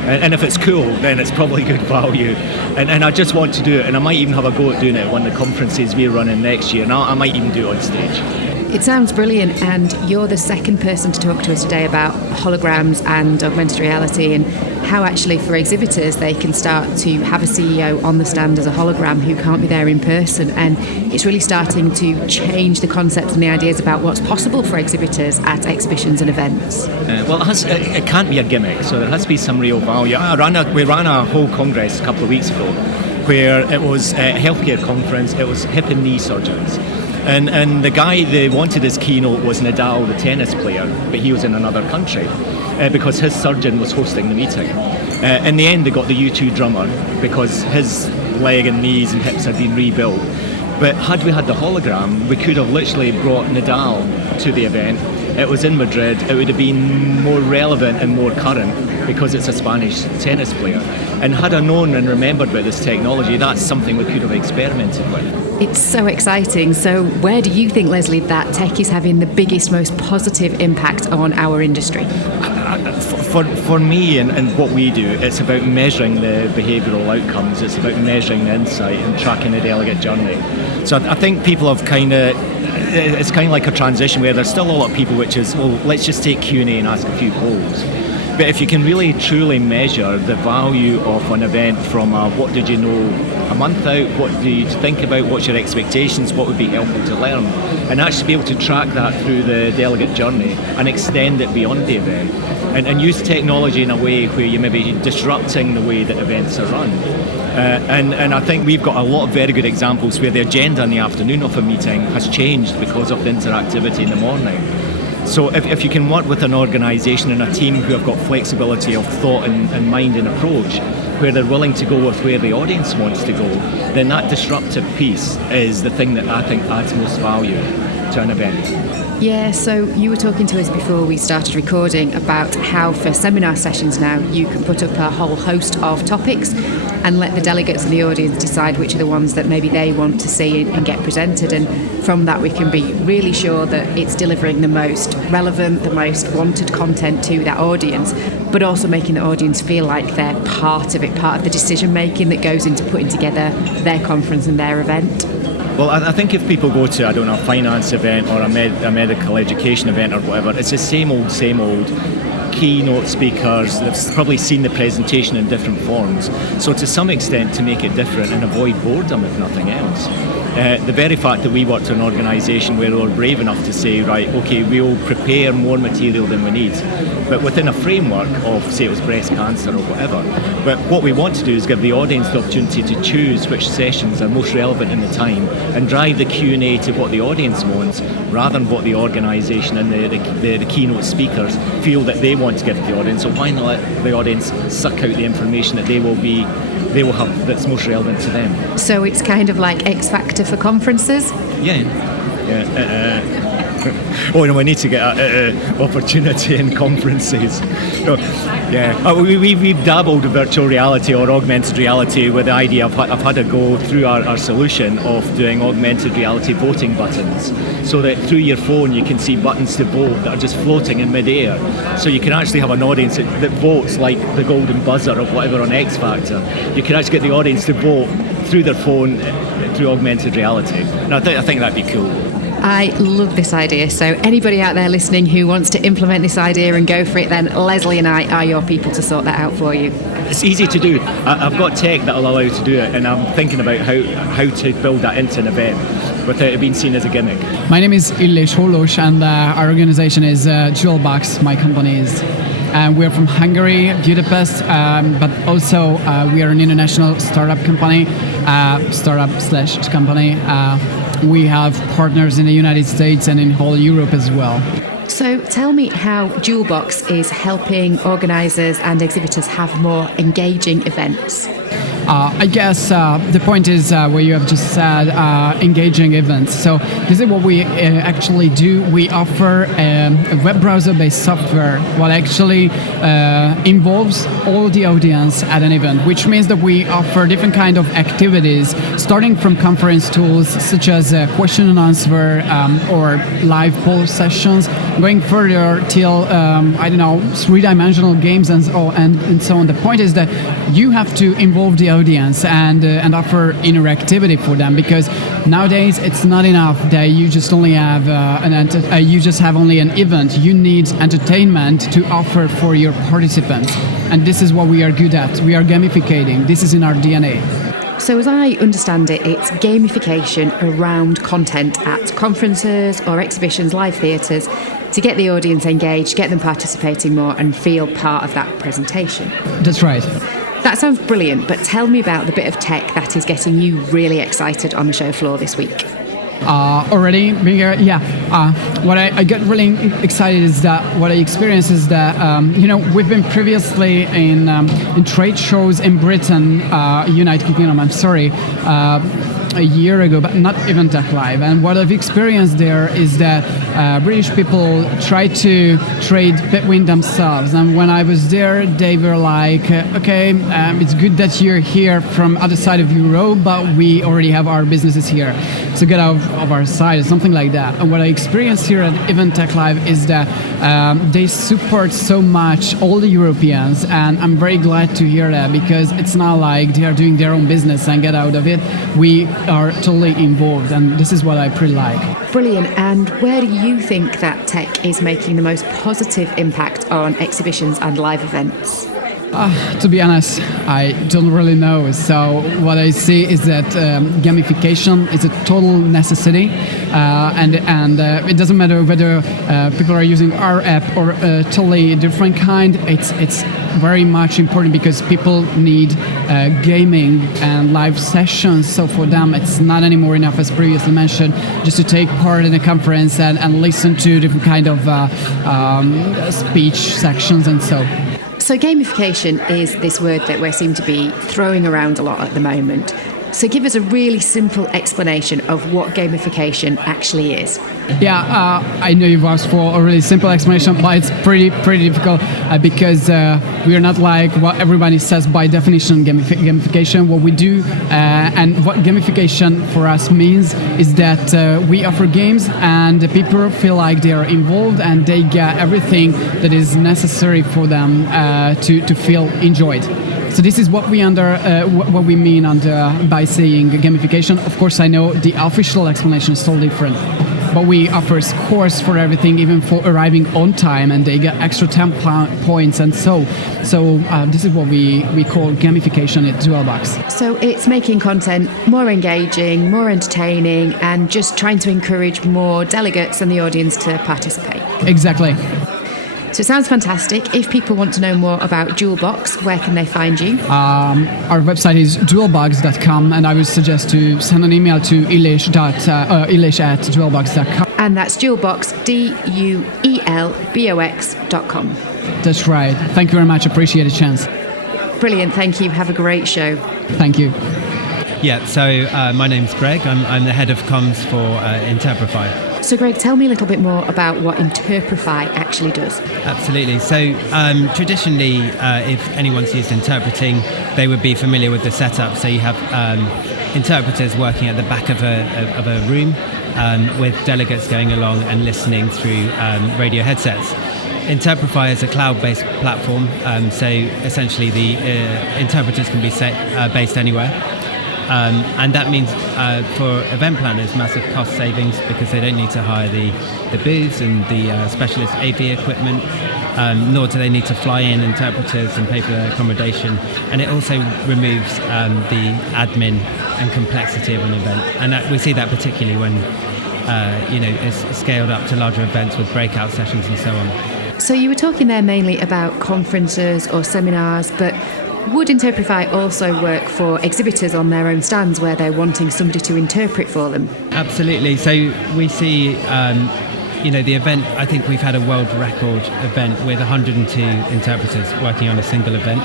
And if it's cool, then it's probably good value. And I just want to do it, and I might even have a go at doing it at one of the conferences we're running next year, and I might even do it on stage. It sounds brilliant, and you're the second person to talk to us today about holograms and augmented reality, and how actually for exhibitors they can start to have a CEO on the stand as a hologram who can't be there in person, and it's really starting to change the concepts and the ideas about what's possible for exhibitors at exhibitions and events. Well, it can't be a gimmick, so there has to be some real value. We ran a whole congress a couple of weeks ago where it was a healthcare conference, it was hip and knee surgeons. And the guy they wanted his keynote was Nadal, the tennis player, but he was in another country because his surgeon was hosting the meeting. In the end, they got the U2 drummer because his leg and knees and hips had been rebuilt. But had we had the hologram, we could have literally brought Nadal to the event. It was in Madrid. It would have been more relevant and more current because it's a Spanish tennis player. And had I known and remembered about this technology, that's something we could have experimented with. It's so exciting. So where do you think, Leslie, that tech is having the biggest, most positive impact on our industry? For me and what we do, it's about measuring the behavioural outcomes. It's about measuring the insight and tracking the delegate journey. So I think people have it's kind of like a transition where there's still a lot of people which is, well, let's just take Q&A and ask a few polls. But if you can really truly measure the value of an event from what did you know a month out, what do you think about, what's your expectations, what would be helpful to learn, and actually be able to track that through the delegate journey and extend it beyond the event, and use technology in a way where you may be disrupting the way that events are run. And I think we've got a lot of very good examples where the agenda in the afternoon of a meeting has changed because of the interactivity in the morning. So if you can work with an organisation and a team who have got flexibility of thought and mind and approach, where they're willing to go with where the audience wants to go, then that disruptive piece is the thing that I think adds most value to an event. Yeah, so you were talking to us before we started recording about how for seminar sessions now you can put up a whole host of topics and let the delegates and the audience decide which are the ones that maybe they want to see and get presented, and from that we can be really sure that it's delivering the most relevant, the most wanted content to that audience, but also making the audience feel like they're part of it, part of the decision making that goes into putting together their conference and their event. Well, I think if people go to, a finance event or a medical education event or whatever, it's the same old keynote speakers. They've probably seen the presentation in different forms. So to some extent, to make it different and avoid boredom, if nothing else. The very fact that we worked in an organisation where we were brave enough to say, right, okay, we'll prepare more material than we need, but within a framework of, say it was breast cancer or whatever. But what we want to do is give the audience the opportunity to choose which sessions are most relevant in the time and drive the Q&A to what the audience wants rather than what the organisation and the keynote speakers feel that they want to give to the audience. So why not let the audience suck out the information that they will have that's most relevant to them. So it's kind of like X Factor for conferences? Yeah. Oh no, we need to get opportunity in conferences. No, yeah, we've dabbled in virtual reality or augmented reality with the idea. I've had a go through our solution of doing augmented reality voting buttons, so that through your phone you can see buttons to vote that are just floating in mid-air. So you can actually have an audience that votes like the golden buzzer of whatever on X Factor. You can actually get the audience to vote through their phone through augmented reality. And I think that'd be cool. I love this idea. So anybody out there listening who wants to implement this idea and go for it, then Leslie and I are your people to sort that out for you. It's easy to do. I've got tech that will allow you to do it, and I'm thinking about how to build that into an event without it being seen as a gimmick. My name is Illich Holosh, and our organization is Jewelbox. My company is. We're from Hungary, Budapest, but also we are an international startup company, startup/company. We have partners in the United States and in whole Europe as well. So tell me how Jewelbox is helping organisers and exhibitors have more engaging events. I guess the point is where you have just said engaging events. So this is what we actually do. We offer a web browser-based software what actually involves all the audience at an event, which means that we offer different kind of activities, starting from conference tools such as question and answer or live poll sessions, going further till I don't know, three-dimensional games and so on. The point is that you have to involve the audience and offer interactivity for them, because nowadays it's not enough that you just only have only an event. You need entertainment to offer for your participants, and this is what we are good at. We are gamificating. This is in our DNA. So as I understand it, it's gamification around content at conferences or exhibitions, live theatres, to get the audience engaged, get them participating more and feel part of that presentation. That's right. That sounds brilliant, but tell me about the bit of tech that is getting you really excited on the show floor this week. Already being here, what I get really excited is that what I experience is that we've been previously in trade shows in Britain, United Kingdom. I'm sorry. A year ago, but not even Tech Live. And what I've experienced there is that British people try to trade between themselves. And when I was there, they were like, okay, it's good that you're here from other side of Europe, but we already have our businesses here. So get out of our side, or something like that. And what I experienced here at Event Tech Live is that they support so much all the Europeans. And I'm very glad to hear that, because it's not like they are doing their own business and get out of it. We are totally involved, and this is what I pretty like. Brilliant. And where do you think that tech is making the most positive impact on exhibitions and live events? To be honest, I don't really know. So what I see is that gamification is a total necessity, and it doesn't matter whether people are using our app or a totally different kind. It's very much important because people need gaming and live sessions. So for them, it's not anymore enough, as previously mentioned, just to take part in a conference and listen to different kind of speech sections and so. So gamification is this word that we seem to be throwing around a lot at the moment. So give us a really simple explanation of what gamification actually is. Yeah, I know you've asked for a really simple explanation, but it's pretty difficult because we are not like what everybody says by definition gamification. What we do and what gamification for us means is that we offer games and the people feel like they are involved and they get everything that is necessary for them to feel enjoyed. So this is what we what we mean by saying gamification. Of course, I know the official explanation is totally different, but we offer scores for everything, even for arriving on time, and they get extra 10 points and so. So this is what we call gamification at Dualbox. So it's making content more engaging, more entertaining, and just trying to encourage more delegates and the audience to participate. Exactly. So it sounds fantastic. If people want to know more about Dualbox, where can they find you? Our website is dualbox.com, and I would suggest to send an email to ilish@dualbox.com. And that's Dualbox, DUELBOX.com. That's right. Thank you very much. Appreciate the chance. Brilliant. Thank you. Have a great show. Thank you. Yeah, so my name's Greg. I'm the head of comms for Interprify. So Greg, tell me a little bit more about what Interprify actually does. Absolutely. So traditionally, if anyone's used interpreting, they would be familiar with the setup. So you have interpreters working at the back of a room with delegates going along and listening through radio headsets. Interprify is a cloud-based platform, so essentially the interpreters can be based anywhere. And that means for event planners, massive cost savings because they don't need to hire the booths and the specialist AV equipment, nor do they need to fly in interpreters and pay for their accommodation. And it also removes the admin and complexity of an event. And we see that particularly when it's scaled up to larger events with breakout sessions and so on. So you were talking there mainly about conferences or seminars, but would Interprify also work for exhibitors on their own stands where they're wanting somebody to interpret for them? Absolutely. So we see, the event, I think we've had a world record event with 102 interpreters working on a single event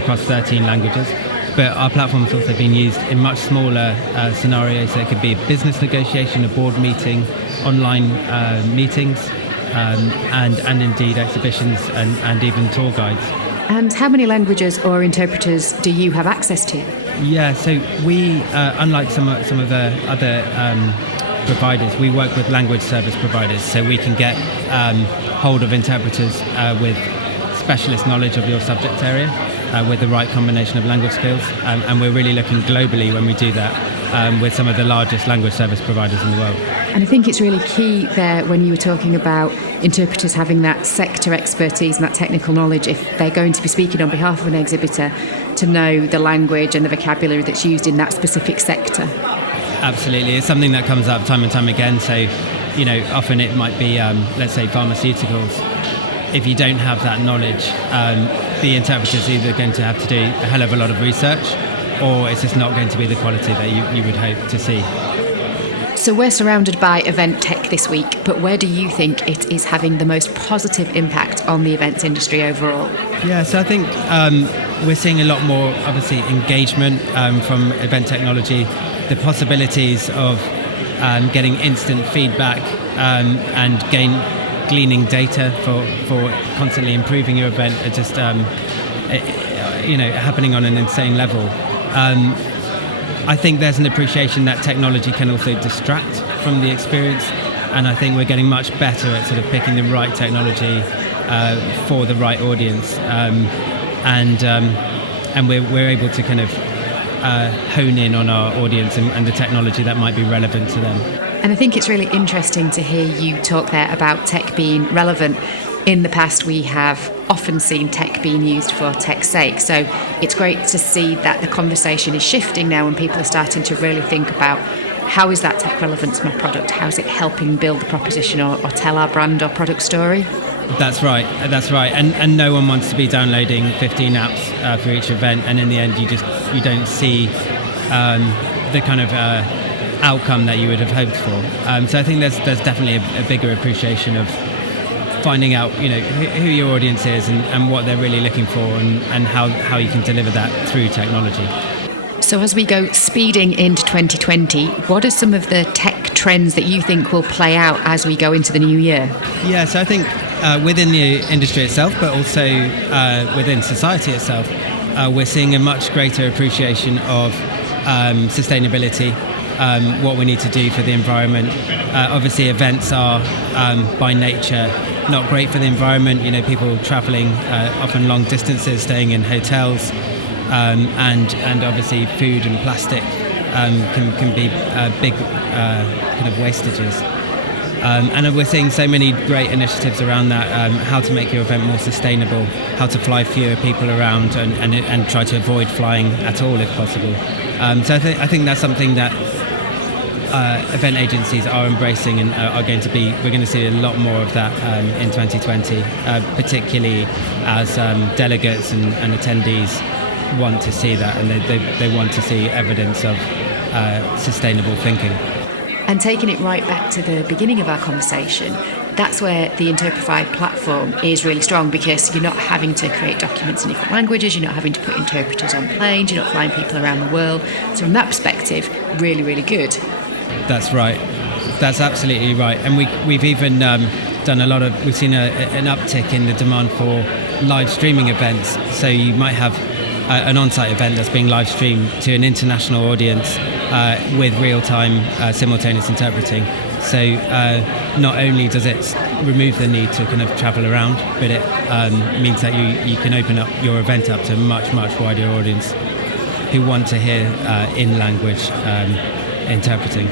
across 13 languages. but our platform's also been used in much smaller scenarios. So it could be a business negotiation, a board meeting, online meetings, and indeed exhibitions and even tour guides. And how many languages or interpreters do you have access to? Yeah, so we, unlike some of the other providers, we work with language service providers, so we can get hold of interpreters with specialist knowledge of your subject area, with the right combination of language skills, and we're really looking globally when we do that with some of the largest language service providers in the world. And I think it's really key there when you were talking about interpreters having that sector expertise and that technical knowledge, if they're going to be speaking on behalf of an exhibitor, to know the language and the vocabulary that's used in that specific sector. Absolutely, it's something that comes up time and time again. So, often it might be, let's say, pharmaceuticals. If you don't have that knowledge, the interpreter's either going to have to do a hell of a lot of research, or it's just not going to be the quality that you would hope to see. So we're surrounded by event tech this week, but where do you think it is having the most positive impact on the events industry overall? Yeah, so I think we're seeing a lot more, obviously, engagement from event technology, the possibilities of getting instant feedback and gleaning data for constantly improving your event are just happening on an insane level. I think there's an appreciation that technology can also distract from the experience, and I think we're getting much better at sort of picking the right technology for the right audience, and we're able to kind of hone in on our audience and the technology that might be relevant to them. And I think it's really interesting to hear you talk there about tech being relevant. In the past, we have often seen tech being used for tech's sake. So it's great to see that the conversation is shifting now and people are starting to really think about how is that tech relevant to my product? How is it helping build the proposition or tell our brand or product story? That's right. And no one wants to be downloading 15 apps for each event. And in the end, you don't see the kind of outcome that you would have hoped for. So I think there's definitely a bigger appreciation of finding out who your audience is and what they're really looking for and how you can deliver that through technology. So as we go speeding into 2020, what are some of the tech trends that you think will play out as we go into the new year? Yeah, so I think within the industry itself, but also within society itself, we're seeing a much greater appreciation of sustainability, what we need to do for the environment. Obviously, events are by nature not great for the environment. People travelling often long distances, staying in hotels, and obviously food and plastic can be big kind of wastages. And we're seeing so many great initiatives around that, how to make your event more sustainable, how to fly fewer people around and try to avoid flying at all if possible. So I think that's something that event agencies are embracing and we're going to see a lot more of that in 2020, particularly as delegates and attendees want to see that, and they want to see evidence of sustainable thinking. And taking it right back to the beginning of our conversation, that's where the Interprify platform is really strong, because you're not having to create documents in different languages, you're not having to put interpreters on planes, you're not flying people around the world. So from that perspective, really, really good. That's right. That's absolutely right. And we've even done a lot of, we've seen an uptick in the demand for live streaming events. So you might have an on-site event that's being live streamed to an international audience with real-time simultaneous interpreting. So not only does it remove the need to kind of travel around, but it means that you can open up your event up to a much, much wider audience who want to hear in-language interpreting.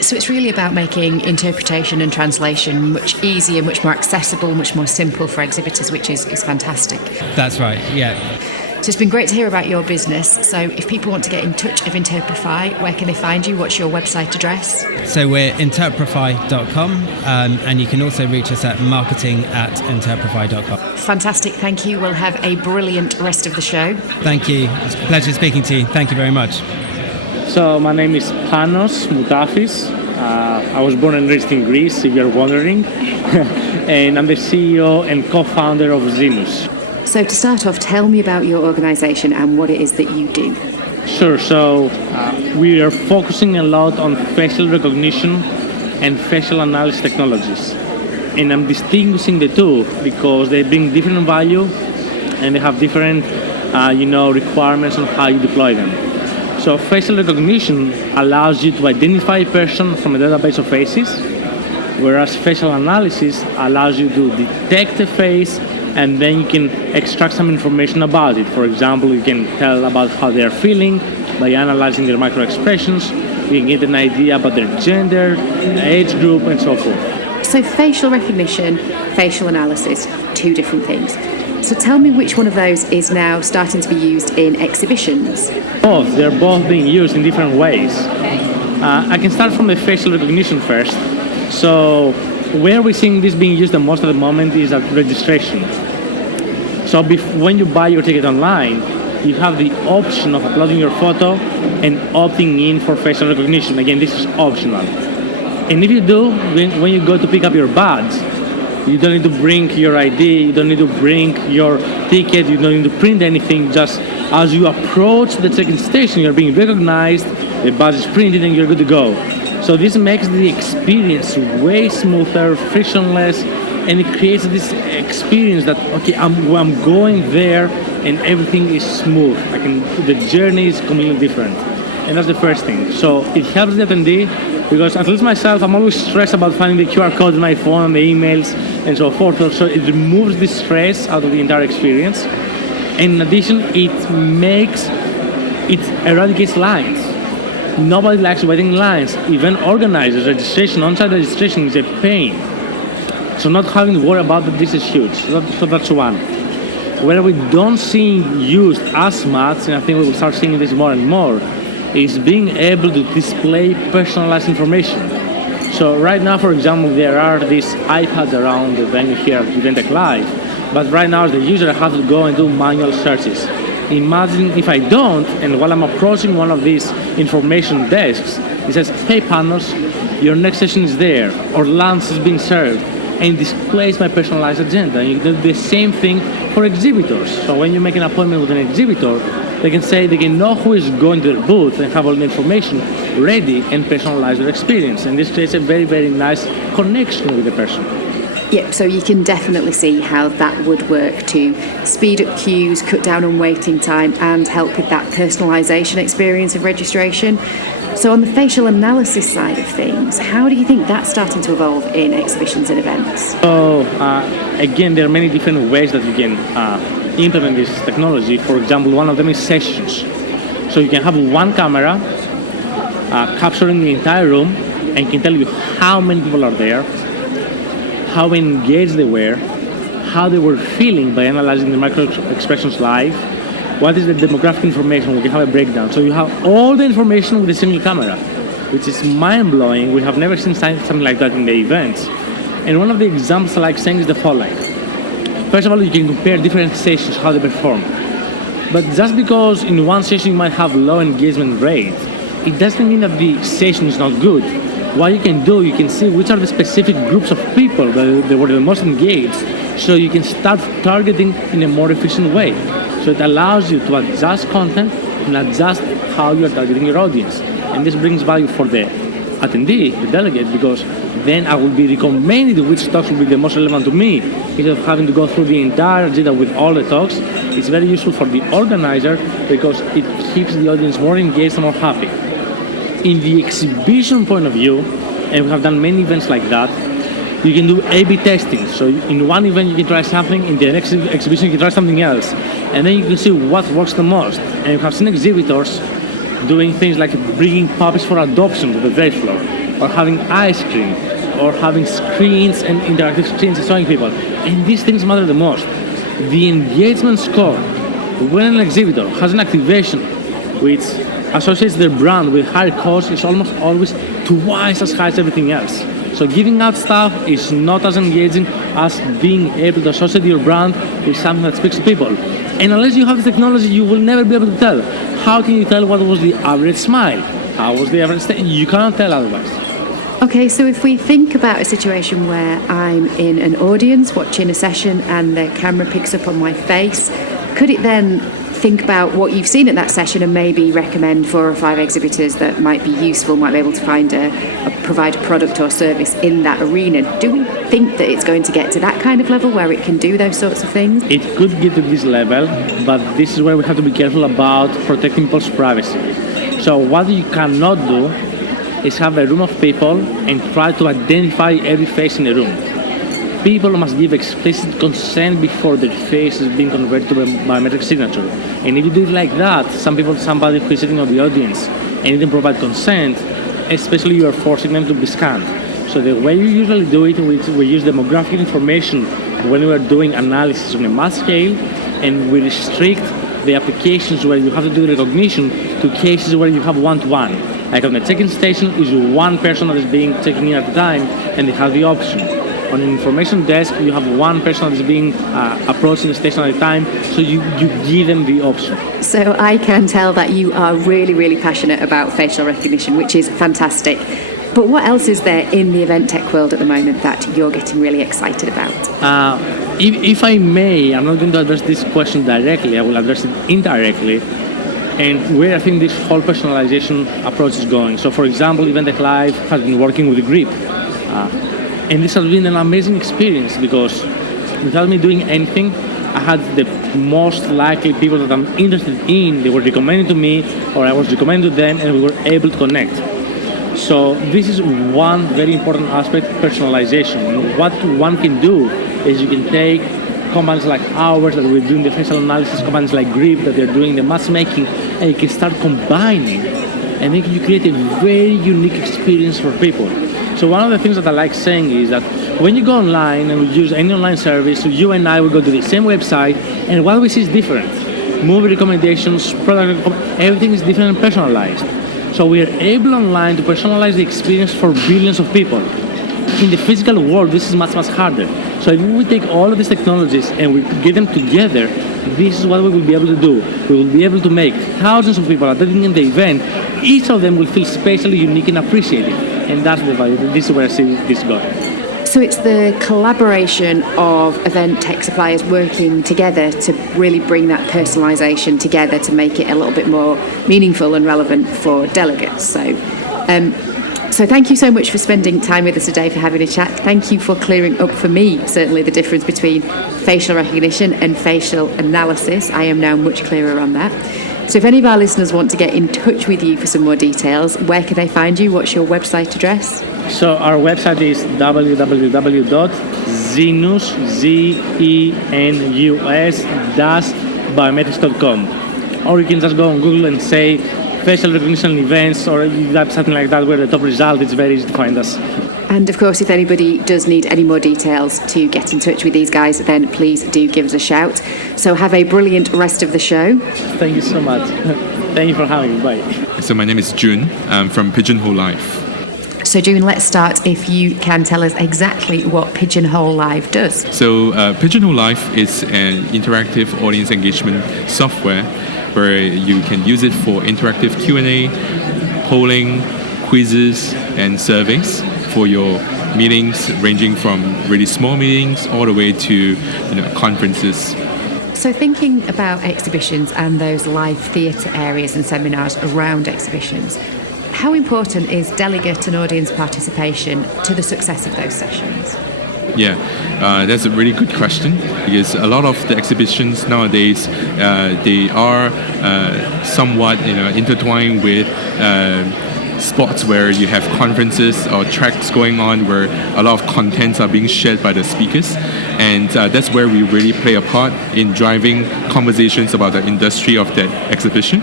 So it's really about making interpretation and translation much easier, much more accessible, much more simple for exhibitors, which is fantastic. That's right, yeah. So it's been great to hear about your business. So if people want to get in touch with Interprify, where can they find you? What's your website address? So we're interprify.com, and you can also reach us at marketing@interprify.com. Fantastic, thank you. We'll have a brilliant rest of the show. Thank you. It's a pleasure speaking to you. Thank you very much. So my name is Panos Moutafis. I was born and raised in Greece, if you're wondering. And I'm the CEO and co-founder of Zinus. So to start off, tell me about your organisation and what it is that you do. Sure. So we are focusing a lot on facial recognition and facial analysis technologies. And I'm distinguishing the two because they bring different value and they have different requirements on how you deploy them. So facial recognition allows you to identify a person from a database of faces, whereas facial analysis allows you to detect a face and then you can extract some information about it. For example, you can tell about how they are feeling by analyzing their micro-expressions. You can get an idea about their gender, age group, and so forth. So facial recognition, facial analysis, two different things. So tell me which one of those is now starting to be used in exhibitions? Both. They're both being used in different ways. I can start from the facial recognition first. So where we're seeing this being used the most at the moment is at registration. So when you buy your ticket online, you have the option of uploading your photo and opting in for facial recognition. Again, this is optional. And if you do, when you go to pick up your badge, you don't need to bring your ID, you don't need to bring your ticket, you don't need to print anything. Just as you approach the check-in station, you're being recognized, the badge is printed, and you're good to go. So this makes the experience way smoother, frictionless, and it creates this experience that, okay, I'm going there and everything is smooth. The journey is completely different. And that's the first thing. So it helps the attendee because, at least myself, I'm always stressed about finding the QR code on my phone, the emails, and so forth. So it removes the stress out of the entire experience. And in addition, it eradicates lines. Nobody likes waiting in lines. Event organizers, registration, on-site registration is a pain. So not having to worry about this is huge. So that's one. Where we don't see used as much, and I think we will start seeing this more and more, is being able to display personalized information. So right now, for example, there are these iPads around the venue here at Event Live, but right now as the user I have to go and do manual searches. Imagine if I don't, and while I'm approaching one of these information desks, it says, "Hey Panos, your next session is there," or "Lunch is being served," and displays my personalized agenda. And you do the same thing for exhibitors. So when you make an appointment with an exhibitor, they can know who is going to their booth and have all the information ready and personalize their experience. And this creates a very, very nice connection with the person. Yep, so you can definitely see how that would work to speed up queues, cut down on waiting time, and help with that personalisation experience of registration. So on the facial analysis side of things, how do you think that's starting to evolve in exhibitions and events? So again, there are many different ways that you can implement this technology. For example, one of them is sessions. So you can have one camera capturing the entire room and can tell you how many people are there, how engaged they were, how they were feeling by analyzing the micro expressions live, what is the demographic information. We can have a breakdown. So you have all the information with a single camera, which is mind-blowing. We have never seen something like that in the events. And one of the examples I like saying is the following. First of all, you can compare different sessions, how they perform. But just because in one session you might have low engagement rate, it doesn't mean that the session is not good. What you can do, you can see which are the specific groups of people that were the most engaged, so you can start targeting in a more efficient way. So it allows you to adjust content and adjust how you are targeting your audience. And this brings value for the attendee, the delegate, because then I will be recommended which talks will be the most relevant to me. Instead of having to go through the entire agenda with all the talks, it's very useful for the organizer because it keeps the audience more engaged and more happy. In the exhibition point of view, and we have done many events like that, you can do A/B testing. So in one event you can try something, in the next exhibition you can try something else. And then you can see what works the most. And you have seen exhibitors doing things like bringing puppies for adoption to the trade floor, or having ice cream, or having screens and interactive screens and showing people. And these things matter the most. The engagement score, when an exhibitor has an activation which associates their brand with higher cost, is almost always twice as high as everything else. So giving out stuff is not as engaging as being able to associate your brand with something that speaks to people. And unless you have the technology, you will never be able to tell. How can you tell what was the average smile? How was the average You cannot tell otherwise. Okay, so if we think about a situation where I'm in an audience watching a session and the camera picks up on my face, could it then think about what you've seen at that session and maybe recommend 4 or 5 exhibitors that might be useful, might be able to find provide a product or service in that arena? Do we think that it's going to get to that kind of level where it can do those sorts of things? It could get to this level, but this is where we have to be careful about protecting people's privacy. So what you cannot do is have a room of people and try to identify every face in the room. People must give explicit consent before their face is being converted to a biometric signature. And if you do it like that, somebody who is sitting on the audience and didn't provide consent, especially you are forcing them to be scanned. So the way you usually do it, we use demographic information when we are doing analysis on a mass scale, and we restrict the applications where you have to do recognition to cases where you have one-to-one. Like on the check-in station is one person that is being taken in at a time, and they have the option. On an information desk, you have one person that is being approaching the station at a time, so you give them the option. So I can tell that you are really, really passionate about facial recognition, which is fantastic. But what else is there in the event tech world at the moment that you're getting really excited about? If I may, I'm not going to address this question directly, I will address it indirectly, and where I think this whole personalization approach is going. So for example, Event Tech Live has been working with Grip. And this has been an amazing experience because without me doing anything, I had the most likely people that I'm interested in, they were recommended to me or I was recommended to them, and we were able to connect. So this is one very important aspect, personalization. And what one can do is you can take companies like ours that we're doing the facial analysis, companies like Grip that they're doing the matchmaking, and you can start combining and then you create a very unique experience for people. So one of the things that I like saying is that when you go online and we use any online service, you and I will go to the same website, and what we see is different. Movie recommendations, product, everything is different and personalized. So we are able online to personalize the experience for billions of people. In the physical world, this is much, much harder. So if we take all of these technologies and we get them together, this is what we will be able to do. We will be able to make thousands of people attending the event. Each of them will feel spatially unique and appreciated. And that's the value. This is where I see this going. So it's the collaboration of event tech suppliers working together to really bring that personalisation together to make it a little bit more meaningful and relevant for delegates. So thank you so much for spending time with us today, for having a chat. Thank you for clearing up for me, certainly, the difference between facial recognition and facial analysis. I am now much clearer on that. So if any of our listeners want to get in touch with you for some more details, where can they find you? What's your website address? So our website is www.zenus-biometrics.com, or you can just go on Google and say facial recognition events, or something like that, where the top result, it's very easy to find us. And of course, if anybody does need any more details to get in touch with these guys, then please do give us a shout. So have a brilliant rest of the show. Thank you so much. Thank you for having me. Bye. So my name is Jun. I'm from Pigeonhole Live. So June, let's start if you can tell us exactly what Pigeonhole Live does. So Pigeonhole Live is an interactive audience engagement software where you can use it for interactive Q&A, polling, quizzes, and surveys for your meetings, ranging from really small meetings all the way to conferences. So thinking about exhibitions and those live theatre areas and seminars around exhibitions, how important is delegate and audience participation to the success of those sessions? Yeah, that's a really good question, because a lot of the exhibitions nowadays, they are somewhat intertwined with spots where you have conferences or tracks going on where a lot of contents are being shared by the speakers, and that's where we really play a part in driving conversations about the industry of that exhibition.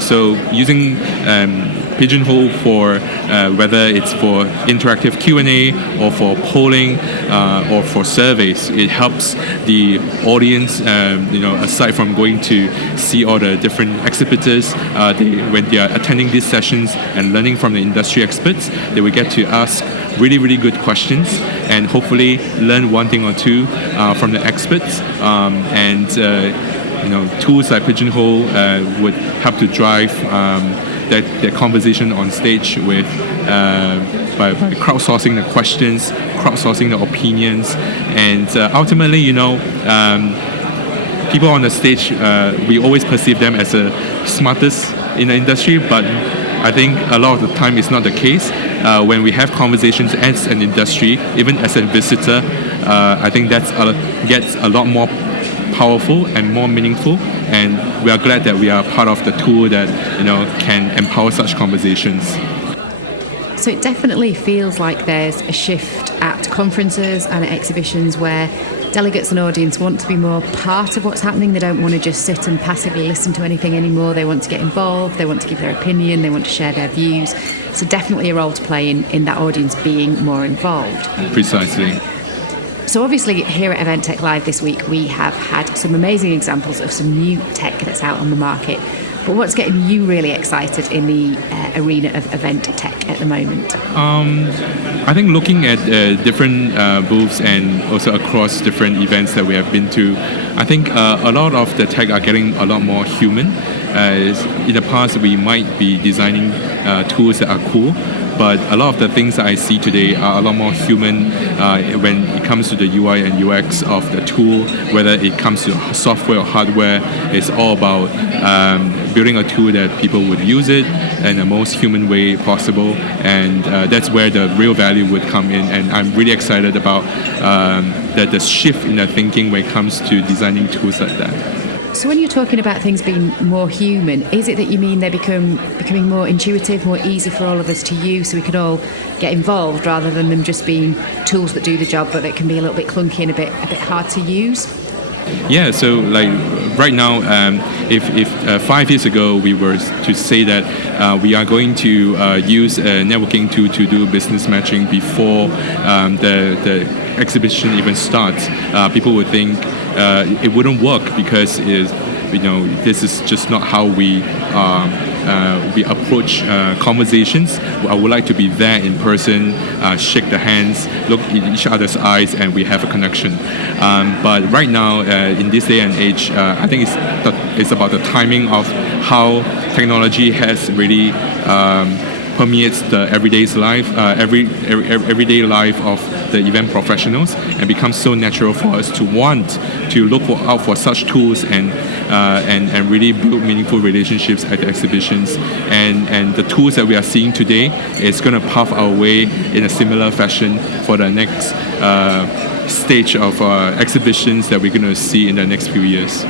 So using Pigeonhole for whether it's for interactive Q&A or for polling or for surveys, it helps the audience, aside from going to see all the different exhibitors, when they are attending these sessions and learning from the industry experts, they will get to ask really, really good questions and hopefully learn one thing or two from the experts. Tools like Pigeonhole would help to drive that conversation on stage with by crowdsourcing the questions, crowdsourcing the opinions, and ultimately, people on the stage, we always perceive them as the smartest in the industry, but I think a lot of the time it's not the case. When we have conversations as an industry, even as a visitor, I think that gets a lot more powerful and more meaningful, and we are glad that we are part of the tool that can empower such conversations. So it definitely feels like there's a shift at conferences and at exhibitions where delegates and audience want to be more part of what's happening. They don't want to just sit and passively listen to anything anymore. They want to get involved, they want to give their opinion, they want to share their views. So definitely a role to play in that audience being more involved. Precisely. So obviously here at Event Tech Live this week we have had some amazing examples of some new tech that's out on the market. But what's getting you really excited in the arena of event tech at the moment? I think looking at different booths and also across different events that we have been to, I think a lot of the tech are getting a lot more human. In the past, we might be designing tools that are cool, but a lot of the things that I see today are a lot more human when it comes to the UI and UX of the tool, whether it comes to software or hardware. It's all about building a tool that people would use it in the most human way possible, and that's where the real value would come in. And I'm really excited about the shift in the thinking when it comes to designing tools like that. So when you're talking about things being more human, is it that you mean they're becoming more intuitive, more easy for all of us to use so we can all get involved rather than them just being tools that do the job but that can be a little bit clunky and a bit hard to use? Yeah, so like right now, if 5 years ago we were to say that we are going to use a networking tool to do business matching before the exhibition even starts, people would think it wouldn't work because this is just not how we approach conversations. I would like to be there in person, shake the hands, look in each other's eyes, and we have a connection. But right now, in this day and age, I think it's about the timing of how technology has really permeates the everyday life of the event professionals, and becomes so natural for us to want to look out for such tools and really build meaningful relationships at the exhibitions. And the tools that we are seeing today is going to pave our way in a similar fashion for the next stage of exhibitions that we're going to see in the next few years.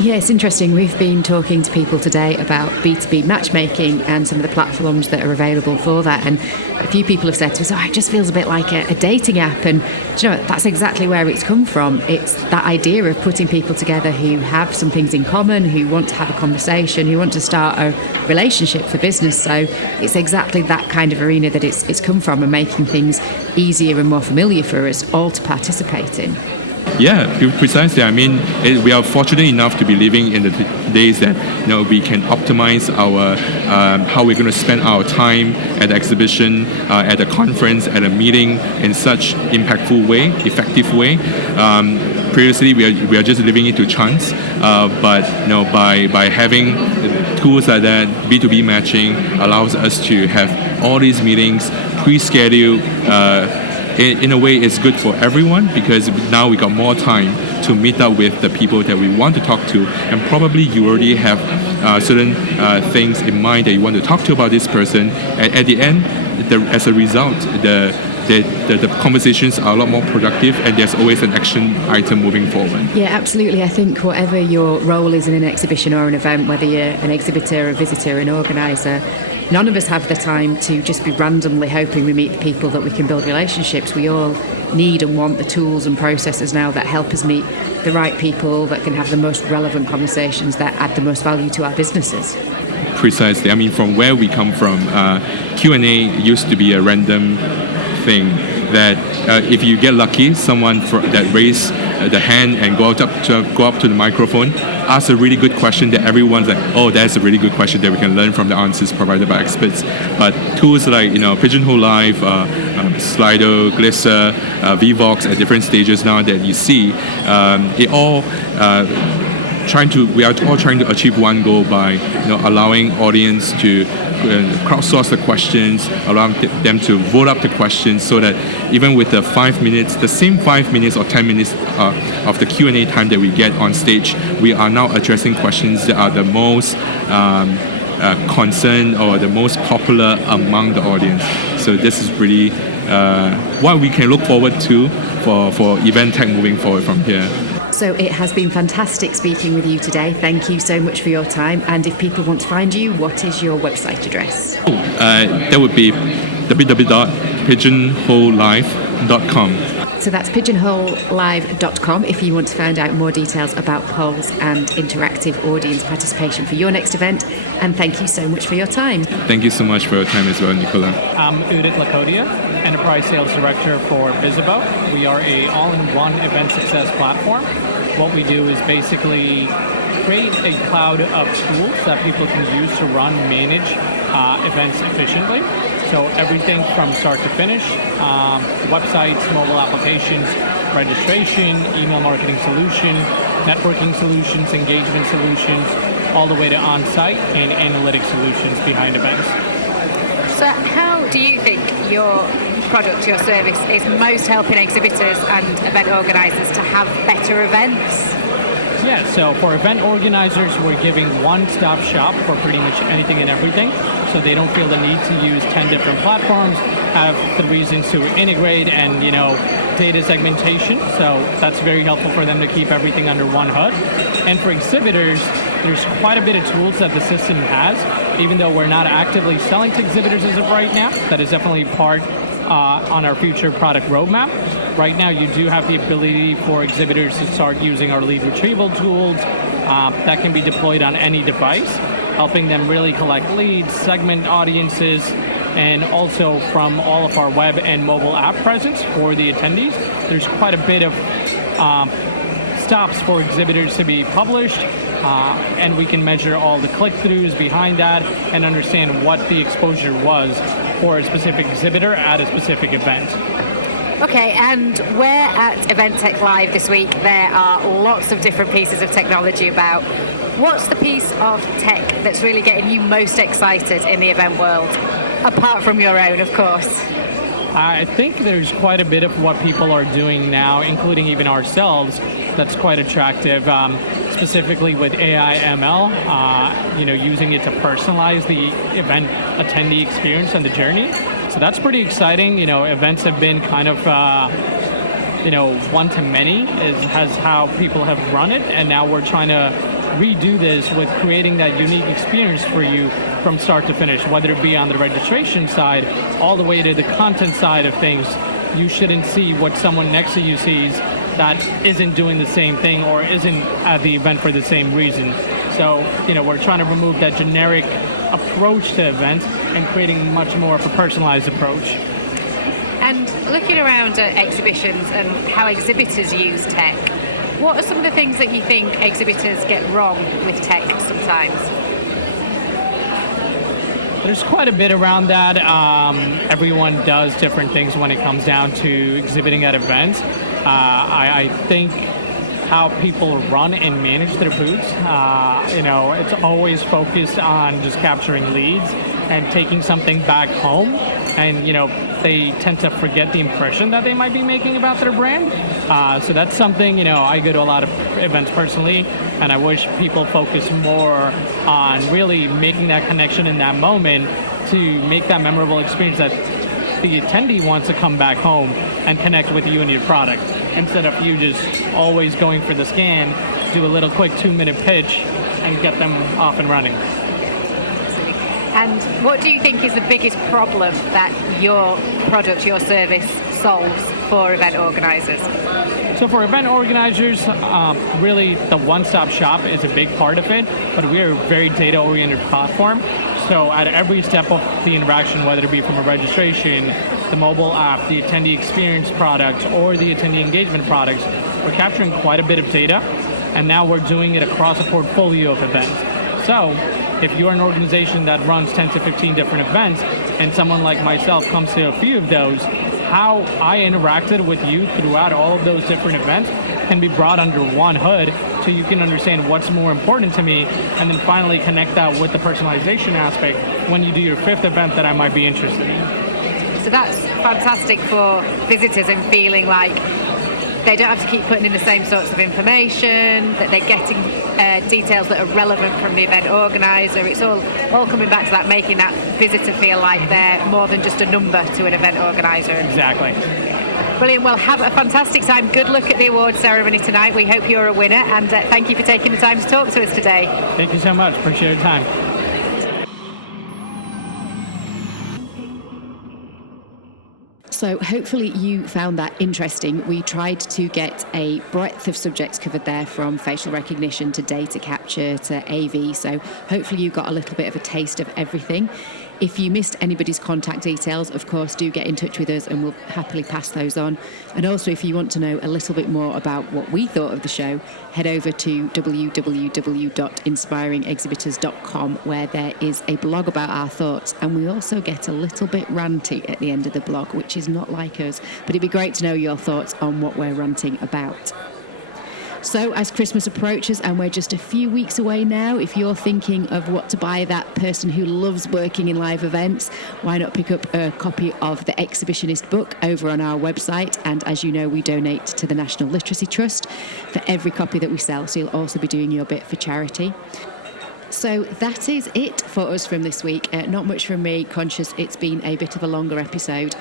Yeah, it's interesting. We've been talking to people today about B2B matchmaking and some of the platforms that are available for that. And a few people have said to us, it just feels a bit like a dating app. And that's exactly where it's come from. It's that idea of putting people together who have some things in common, who want to have a conversation, who want to start a relationship for business. So it's exactly that kind of arena that it's come from, and making things easier and more familiar for us all to participate in. Yeah, precisely. I mean, we are fortunate enough to be living in the days that we can optimize our how we're going to spend our time at the exhibition, at a conference, at a meeting in such impactful way, effective way. Previously, we are just leaving it to chance, but by having tools like that, B2B matching allows us to have all these meetings pre-scheduled. In a way, it's good for everyone because now we got more time to meet up with the people that we want to talk to, and probably you already have certain things in mind that you want to talk to about this person. At the end, as a result, the conversations are a lot more productive, and there's always an action item moving forward. Yeah, absolutely. I think whatever your role is in an exhibition or an event, whether you're an exhibitor, a visitor, an organiser, none of us have the time to just be randomly hoping we meet the people that we can build relationships. We all need and want the tools and processes now that help us meet the right people that can have the most relevant conversations that add the most value to our businesses. Precisely. I mean, from where we come from, Q&A used to be a random thing that if you get lucky, someone that raised the hand and go up to the microphone, ask a really good question that everyone's like, that's a really good question that we can learn from the answers provided by experts. But tools like Pigeonhole Live, Slido, Glisser, Vvox at different stages now that you see, it all we are all trying to achieve one goal by allowing audience to crowdsource the questions, allowing them to vote up the questions, so that even with the 5 minutes, the same 5 minutes or 10 minutes of the Q&A time that we get on stage, we are now addressing questions that are the most concerned or the most popular among the audience. So this is really what we can look forward to for event tech moving forward from here. So it has been fantastic speaking with you today. Thank you so much for your time. And if people want to find you, what is your website address? That would be www.pigeonholelive.com. So that's pigeonholelive.com if you want to find out more details about polls and interactive audience participation for your next event. And thank you so much for your time. Thank you so much for your time as well, Nicola. I'm Udit Lakodia, Enterprise Sales Director for Visibo. We are a all-in-one event success platform. What we do is basically create a cloud of tools that people can use to run, manage events efficiently. So everything from start to finish, websites, mobile applications, registration, email marketing solution, networking solutions, engagement solutions, all the way to on-site and analytic solutions behind events. So how do you think your product, your service, is most helping exhibitors and event organisers to have better events? Yeah, so for event organizers, we're giving one-stop shop for pretty much anything and everything, so they don't feel the need to use 10 different platforms, have the reasons to integrate and, data segmentation, so that's very helpful for them to keep everything under one hood. And for exhibitors, there's quite a bit of tools that the system has, even though we're not actively selling to exhibitors as of right now. That is definitely part on our future product roadmap. Right now, you do have the ability for exhibitors to start using our lead retrieval tools that can be deployed on any device, helping them really collect leads, segment audiences, and also from all of our web and mobile app presence for the attendees. There's quite a bit of stops for exhibitors to be published, and we can measure all the click-throughs behind that and understand what the exposure was for a specific exhibitor at a specific event. Okay, and we're at Event Tech Live this week. There are lots of different pieces of technology about. What's the piece of tech that's really getting you most excited in the event world, apart from your own, of course? I think there's quite a bit of what people are doing now, including even ourselves, that's quite attractive, specifically with AI ML, using it to personalize the event attendee experience and the journey. So that's pretty exciting. Events have been kind of, one-to-many has how people have run it, and now we're trying to redo this with creating that unique experience for you from start to finish, whether it be on the registration side, all the way to the content side of things. You shouldn't see what someone next to you sees that isn't doing the same thing or isn't at the event for the same reason. So, we're trying to remove that generic approach to events and creating much more of a personalized approach. And looking around at exhibitions and how exhibitors use tech, what are some of the things that you think exhibitors get wrong with tech sometimes? There's quite a bit around that. Everyone does different things when it comes down to exhibiting at events. I think how people run and manage their booths, it's always focused on just capturing leads and taking something back home. And, they tend to forget the impression that they might be making about their brand. So that's something, I go to a lot of events personally, and I wish people focus more on really making that connection in that moment to make that memorable experience that the attendee wants to come back home and connect with you and your product, instead of you just always going for the scan, do a little quick 2-minute pitch and get them off and running. And what do you think is the biggest problem that your product, your service solves for event organisers? So for event organizers, really the one-stop shop is a big part of it, but we are a very data-oriented platform. So at every step of the interaction, whether it be from a registration, the mobile app, the attendee experience products, or the attendee engagement products, we're capturing quite a bit of data, and now we're doing it across a portfolio of events. So if you're an organization that runs 10 to 15 different events, and someone like myself comes to a few of those, how I interacted with you throughout all of those different events can be brought under one hood so you can understand what's more important to me, and then finally connect that with the personalization aspect when you do your 5th event that I might be interested in. So that's fantastic for visitors and feeling like they don't have to keep putting in the same sorts of information, that they're getting details that are relevant from the event organizer. It's all coming back to that, making that visitor feel like they're more than just a number to an event organizer. Exactly. Brilliant. Well, have a fantastic time. Good luck at the awards ceremony tonight. We hope you're a winner, and thank you for taking the time to talk to us today. Thank you so much. Appreciate your time. So hopefully you found that interesting. We tried to get a breadth of subjects covered there, from facial recognition to data capture to AV. So hopefully you got a little bit of a taste of everything. If you missed anybody's contact details, of course, do get in touch with us and we'll happily pass those on. And also, if you want to know a little bit more about what we thought of the show, head over to www.inspiringexhibitors.com, where there is a blog about our thoughts. And we also get a little bit ranty at the end of the blog, which is not like us. But it'd be great to know your thoughts on what we're ranting about. So as Christmas approaches, and we're just a few weeks away now, if you're thinking of what to buy that person who loves working in live events, why not pick up a copy of the Exhibitionist book over on our website? And as you know, we donate to the National Literacy Trust for every copy that we sell, so you'll also be doing your bit for charity. So that is it for us from this week. Not much from me, conscious it's been a bit of a longer episode.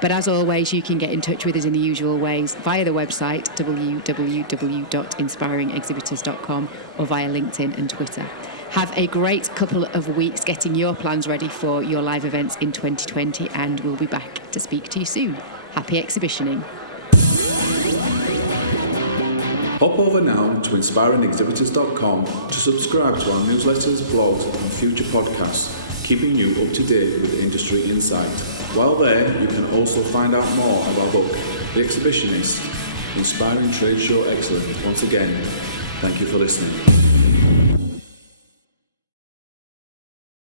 But as always, you can get in touch with us in the usual ways via the website, www.inspiringexhibitors.com, or via LinkedIn and Twitter. Have a great couple of weeks getting your plans ready for your live events in 2020, and we'll be back to speak to you soon. Happy exhibitioning. Hop over now to inspiringexhibitors.com to subscribe to our newsletters, blogs and future podcasts, keeping you up to date with industry insight. While there, you can also find out more of our book, The Exhibitionist, Inspiring Trade Show Excellence. Once again, thank you for listening.